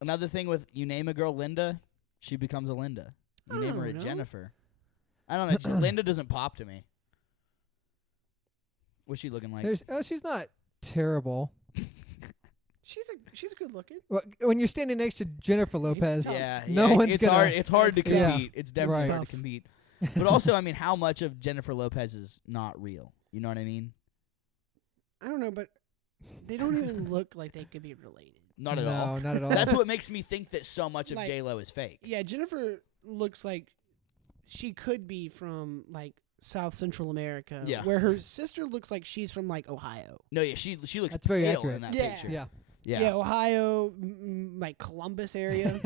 another thing with you name a girl Linda, she becomes a Linda. You I name her a don't know. Jennifer. I don't know. Just Linda doesn't pop to me. What's she looking like? She's not terrible. She's good looking. Well, when you're standing next to Jennifer Lopez, tough. Yeah, no yeah, one's it's gonna. hard. It's hard to It's tough. compete. It's definitely Right. hard to compete. But also, I mean, how much of Jennifer Lopez is not real? You know what I mean? I don't know, but they don't even look like they could be related. Not at no, all. not at all. That's what makes me think that so much of Like- J Lo is fake. Yeah, Jennifer looks like she could be from like South Central America. Yeah. Where her sister looks like she's from like Ohio. No, yeah, she looks That's very pale accurate. in that Yeah. picture. Yeah. Yeah. Ohio, like Columbus area.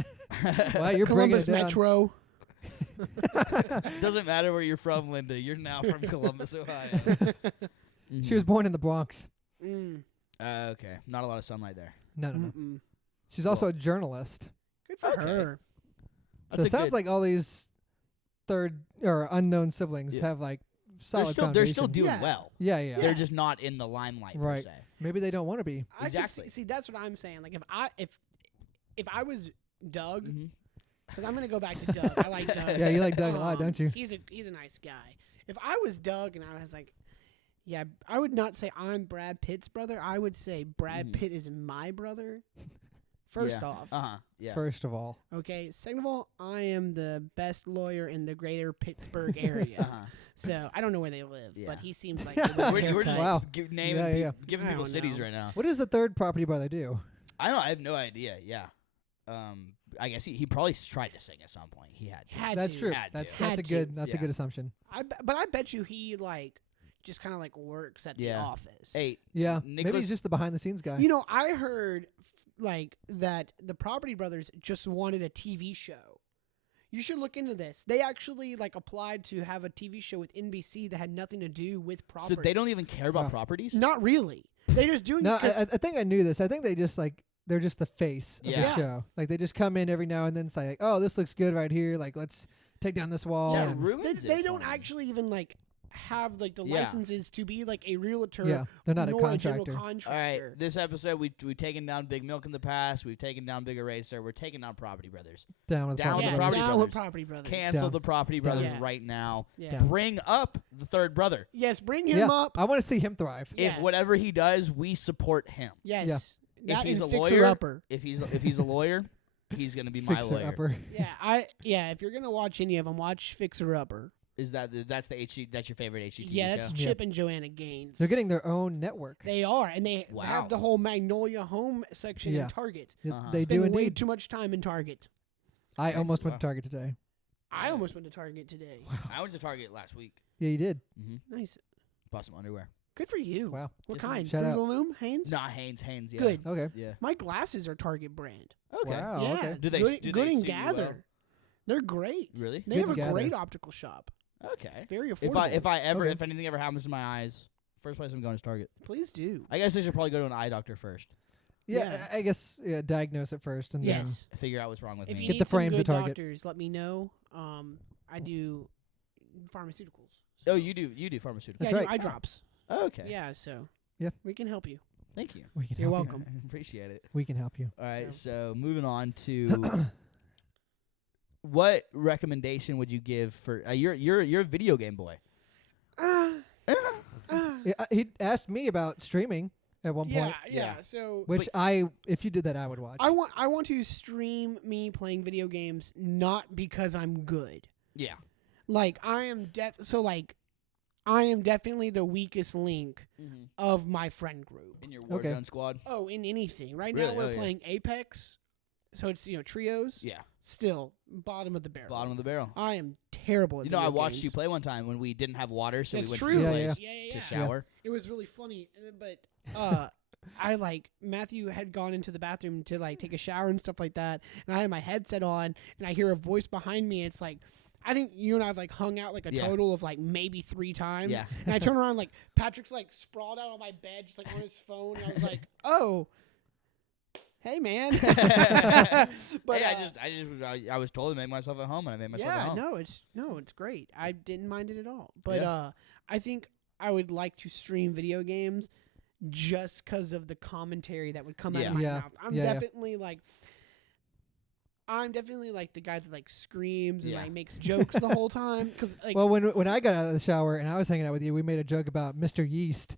Wow, you're bringing it Columbus down. Metro. Doesn't matter where you're from, Linda. You're now from Columbus, Ohio. She was born in the Bronx. Mm. Okay. Not a lot of sunlight there. No. Mm-mm. She's also a journalist. Good for Okay. her. So That's it a sounds good- like all these third or unknown siblings Yeah. have like solid They're still foundation. doing Yeah. well. Yeah, yeah. They're just not in the limelight per Right. se. Maybe they don't want to be. I could Exactly. see, that's what I'm saying. Like if I was Doug, Mm-hmm. because I'm gonna go back to Doug. I like Doug. Yeah, you like Doug a lot, don't you? He's a nice guy. If I was Doug and I was like, yeah, I would not say I'm Brad Pitt's brother. I would say Brad Mhm. Pitt is my brother. First off, Yeah. First of all, okay. Second of all, I am the best lawyer in the greater Pittsburgh area. So I don't know where they live, Yeah. but he seems like a We're just Wow. naming Yeah, yeah. giving I people don't cities know. right now. what does the third property brother do? I have no idea. Yeah. I guess he probably tried to sing at some point. He had to. Had That's to. true. Had That's to. that's a Had good to. that's a Yeah. good assumption. But I bet you he like just kind of like works at the Yeah. office. Hey, Yeah, maybe Nicholas- he's just the behind the scenes guy. You know, I heard like that the Property Brothers just wanted a TV show. You should look into this. They actually like applied to have a TV show with NBC that had nothing to do with property. so they don't even care about Wow. properties? Not really. They just doing No, it 'cause- I think I knew this. I think they just like they're just the face of the Yeah. show. Like they just come in every now and then say, like, "Oh, this looks good right here. Like let's take down this wall." Yeah, and- ruins they it don't for me. actually even like have like the Yeah. licenses to be like a realtor. yeah, they're not a nor general contractor. All right, contractor. this episode we've taken down Big Milk in the past. We've taken down Big Eraser. We're taking down Property Brothers. Down with Down property the Yeah, brothers. Property down with Brothers. Property Brothers. Cancel Down. the Property Brothers Yeah. right now. Yeah. Down. Bring up the third brother. Yes, bring him Yeah, up. I want to see him thrive. Yeah. If whatever he does, we support him. Yes. If That he's and a Fixer lawyer, Upper. if he's a lawyer, he's gonna be my Fixer lawyer. upper. Yeah, if you're gonna watch any of them, watch Fixer Upper. Is that's the HG? That's your favorite HGTV Yeah, that's show? Chip and Joanna Gaines. They're getting their own network. They are, and they Wow. have the whole Magnolia Home section Yeah. in Target. They Spend do way indeed. too much time in Target. I Nice. almost went Wow. to Target today. I almost went to Target today. I went to Target last week. Yeah, you did. Mm-hmm. Nice. Bought some underwear. Good for you. Wow. What Just kind? shout Fruit out. of the Loom? Hanes? Nah, Hanes. Yeah. Good. Okay. Yeah. My glasses are Target brand. Okay. Wow. yeah. Okay. Do they- Good, do Good they and suit you Gather. well? They're great. Really? They Good have a and Gather. great optical shop. Okay. Very If affordable. Okay. if anything ever happens to my eyes, first place I'm going is Target. Please do. I guess I should probably go to an eye doctor first. Yeah, Yeah. I guess diagnose it first and Yes. Figure out what's wrong with If me. you Get need the some frames good at Target. doctors, let me know. I do pharmaceuticals. Oh, you do pharmaceuticals. Yeah, That's I do right. eye drops. Okay. Yeah, so Yeah. we can help you. Thank you. we can You're help welcome. Appreciate it. You. We can help you. All right, So- so moving on to what recommendation would you give for you're a video game boy? He asked me about streaming at one point, Yeah. So which if you did that, I would watch. I want to stream me playing video games, not because I'm good. Yeah. Like I am definitely the weakest link of my friend group. In your Warzone squad? Oh, in anything. Right Really? now we're playing Apex, so it's trios. Yeah. Still bottom of the barrel. Bottom of the barrel. I am terrible at I video watched games. you play one time when we didn't have water, so That's we went true. to the Yeah, place to shower. It was really funny, but Matthew had gone into the bathroom to take a shower and stuff like that, and I had my headset on, and I hear a voice behind me. And it's like, I think you and I have hung out a total of maybe 3 times. Yeah. And I turn around, Patrick's sprawled out on my bed, just on his phone. And I was like, oh, hey man. But hey, I was told to make myself at home, and I made myself at home. it's great. I didn't mind it at all. But I think I would like to stream video games just because of the commentary that would come out of my mouth. I'm definitely the guy that screams and makes jokes the whole time. Cause well, when I got out of the shower and I was hanging out with you, we made a joke about Mr. Yeast.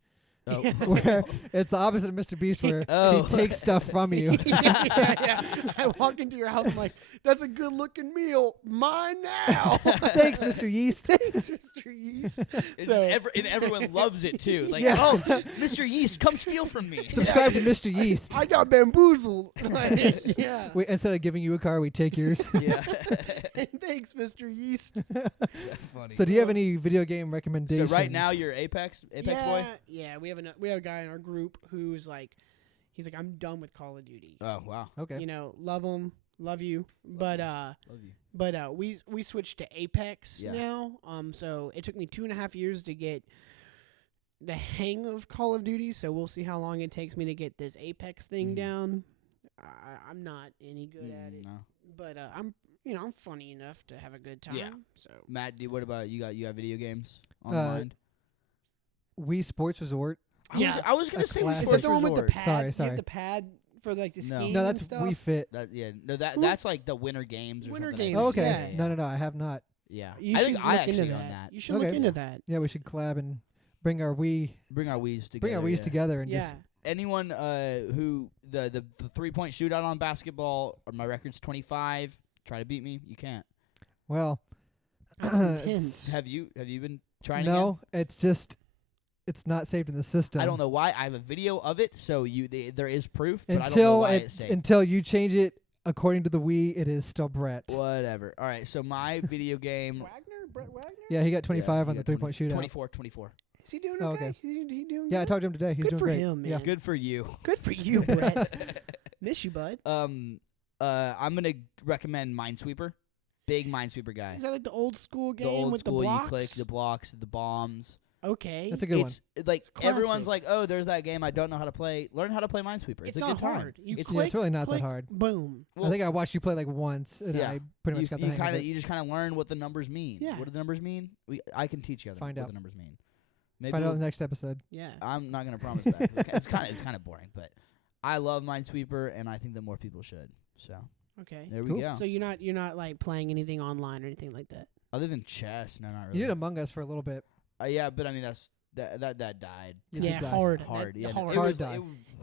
Oh. Where it's the opposite of Mr. Beast, where he takes stuff from you. yeah. I walk into your house, I'm like, that's a good looking meal. Mine now. Thanks, Mr. Yeast. Thanks, Mr. Yeast. And everyone loves it too. Oh, Mr. Yeast, come steal from me. Subscribe to Mr. Yeast. I got bamboozled. Instead of giving you a car, we take yours. Yeah. Thanks, Mr. Yeast. Funny. So do you have any video game recommendations? So right now you're Apex boy? Yeah, we have a guy in our group who's he's like, I'm done with Call of Duty. Oh, wow. Okay. Love him, love you, but love you. But we switched to Apex now. So it took me 2.5 years to get the hang of Call of Duty. So we'll see how long it takes me to get this Apex thing down. I'm not any good at it, but I'm funny enough to have a good time. Yeah. So Matt, what about you? Got video games on mind? Wii Sports Resort. I was gonna say Wii classic. is Sports that the one with the Resort. pad? Sorry. You have the pad for the skiing. No, that's and stuff? Wii Fit. That's the Winter Games or Winter something. Games, Oh, okay. yeah. No, I have not. Yeah. You I should think look I into actually that. own that. You should Okay. look into that. Yeah, we should collab and bring our Wii's together and just anyone who the 3-point shootout on basketball, my record's 25. Try to beat me. You can't. well. That's intense. Have you been trying? No, it's not saved in the system. I don't know why. I have a video of it, so there is proof, but I don't know why it's saved. Until you change it according to the Wii, it is still Brett. Whatever. All right, so my video game. Brett Wagner? Yeah, he got 25 he on the got 3-point shootout. 24. Is he doing Oh, okay? okay. He doing Yeah, I good? talked to him today. He's Good doing for great. him, man. Yeah. Good for you. Good for you, Brett. Miss you, bud. I'm gonna recommend Minesweeper. Big Minesweeper guy. Is that the old school game The old with school, the blocks? you click the blocks, the bombs. Okay. That's a good one. It's like Classic. everyone's like, oh, there's that game I don't know how to play. Learn how to play Minesweeper. It's a not good time. hard. You It's- click, it's really not click, that hard. Boom. I think I watched you play once, and Yeah. I pretty much got the hang of it. You just kind of learn what the numbers mean. Yeah. What do the numbers mean? I can teach you what Find out. the numbers mean. Maybe Find out in the next episode. Yeah. I'm not gonna promise that. 'Cause it's kind of boring, but I love Minesweeper, and I think that more people should. So Okay. there Cool. we go. So you're not playing anything online or anything like that. Other than chess, no, not really. You did Among Us for a little bit. Yeah, but I mean that died. You Yeah, did die. hard. Hard. That- Yeah, hard. Hard was, die.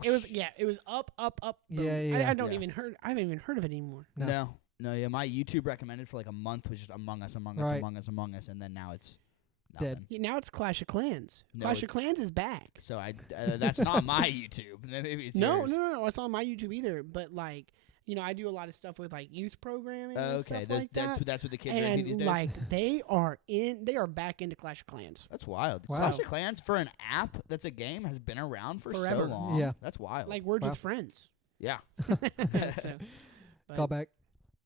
It was up. Boom. Yeah. I don't Yeah. even heard. I haven't even heard of it anymore. No. No. Yeah, my YouTube recommended for a month was just Among Us, Right. and then now it's nothing. Dead. Yeah, now it's Clash of Clans. No, Clash of Clans is back. So that's not my YouTube. Maybe it's No, yours. no, it's not on my YouTube either. But I do a lot of stuff with youth programming and stuff Okay, like that. that's what the kids are into these And days. they are back into Clash of Clans. That's wild. Wow. Clash of Clans for an app that's a game has been around for Forever. so long. Yeah. That's wild. Like Words Wow. with Friends. Yeah. So, but- Call back.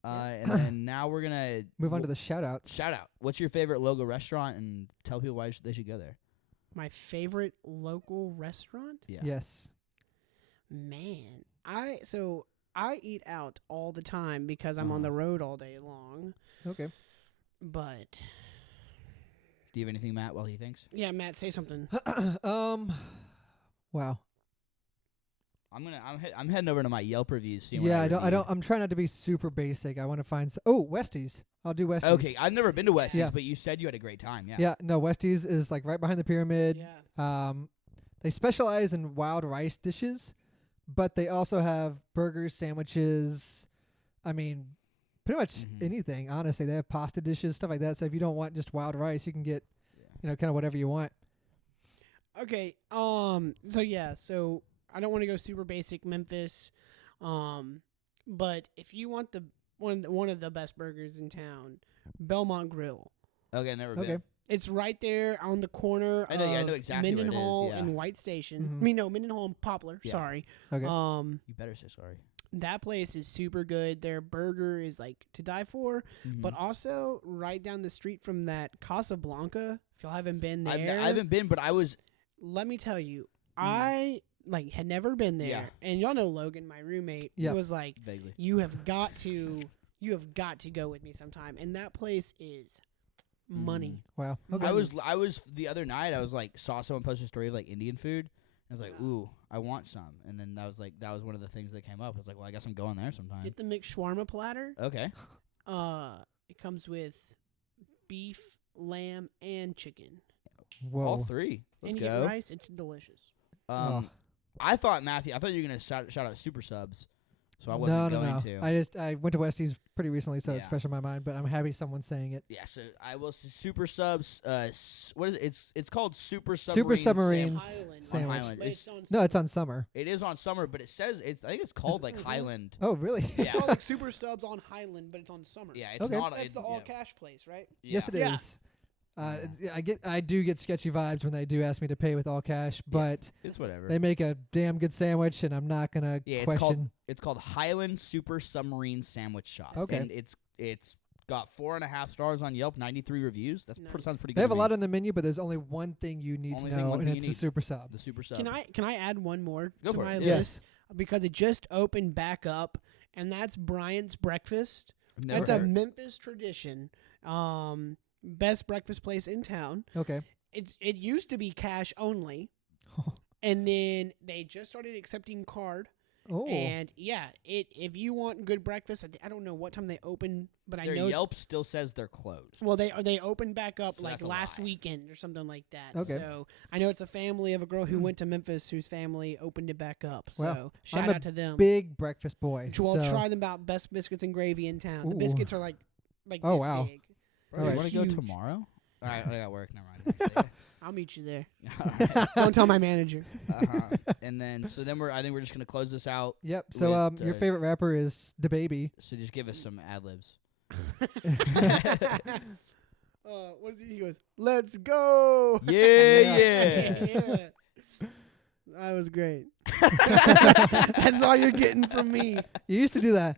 And then now we're gonna Move on to the shout-outs. shout out. What's your favorite local restaurant, and tell people why they should go there. My favorite local restaurant? Yeah. Yes. Man, I eat out all the time because I'm on the road all day long. Okay. But Do you have anything, Matt? While he thinks. yeah, Matt, say something. Wow. I'm heading over to my Yelp reviews. Seeing Yeah, what I don't. I'm trying not to be super basic. I want to find. Westies. I'll do Westies. Okay, I've never been to Westies, Yeah. but you said you had a great time. Yeah. Yeah. No, Westies is like right behind the pyramid. Yeah. They specialize in wild rice dishes, but they also have burgers, sandwiches. I mean, pretty much anything. Honestly, they have pasta dishes, stuff like that. So if you don't want just wild rice, you can get, kind of whatever you want. Okay. So I don't want to go super basic Memphis, but if you want the one of the best burgers in town, Belmont Grill. Okay, never been. Okay. It's right there on the corner I know of exactly where it is, Mendenhall yeah. and White Station. Mhm. Mendenhall and Poplar. Yeah. Sorry. Okay. You better say sorry. That place is super good. Their burger is like to die for, but also right down the street from that Casablanca. If y'all haven't been there, I haven't been, but I was. let me tell you, I had never been there, Yeah. and y'all know Logan, my roommate. Yeah. He was like, Vaguely. "You have got to go with me sometime." And that place is money. Wow. Okay. I was the other night. I was like saw someone post a story of like Indian food. I was like, ooh, I want some. And then that was one of the things that came up. I was like, well, I guess I'm going there sometime. Get the McShawarma platter. Okay. It comes with beef, lamb, and chicken. Whoa. All three. Let's and you go. get rice. It's delicious. I thought Matthew. I thought you were gonna shout out Super Subs. So I wasn't going to. I went to Westies pretty recently, so it's Yeah. fresh in my mind. But I'm happy someone's saying it. Yeah, so I will say Super Subs. What is it? It's called Super Super Submarine Submarines Highland. On sandwich. Highland. But It's- it's on No, it's on summer. It is on summer, but it says I think it's called like Mhm. Highland. Oh, really? Yeah. It's called like Super Subs on Highland, but it's on summer. Yeah, it's Okay. not. That's the yeah. all cash place, right? Yes, it is. Yeah. I do get sketchy vibes when they do ask me to pay with all cash, but It's whatever. they make a damn good sandwich, and I'm not gonna Yeah, question. it's called Highland Super Submarine Sandwich Shop. Okay. And it's got 4.5 stars on Yelp, 93 reviews. That Nice. sounds pretty good. They have to a me. lot on the menu, but there's only one thing you need Only to thing, know, one and thing it's you a need. super sub. The Super Sub. Can I add one more Go to for my it. list? Yes. Because it just opened back up, and that's Bryant's Breakfast. I've never That's a heard. Memphis tradition. Best breakfast place in town. Okay. It used to be cash only, and then they just started accepting card. Oh. And yeah, if you want good breakfast, I don't know what time they open, but Their I know Yelp still says they're closed. well they opened back up So like that's a last lie. weekend or something like that. Okay. So I know it's a family of a girl who went to Memphis whose family opened it back up. So Well, shout I'm a out to them. Big breakfast boy. Well, so try them out. Best biscuits and gravy in town. The Ooh. biscuits are like Oh, this wow. big. Bro, Alright. you want to go Huge. tomorrow? All right, I got work. Never mind. I'll meet you there. All right. Don't tell my manager. And then I think we're just gonna close this out. Yep. So With, your favorite rapper is the baby. So just give us some ad libs. What is he goes, let's go. Yeah. Yeah. That was great. That's all you're getting from me. You used to do that.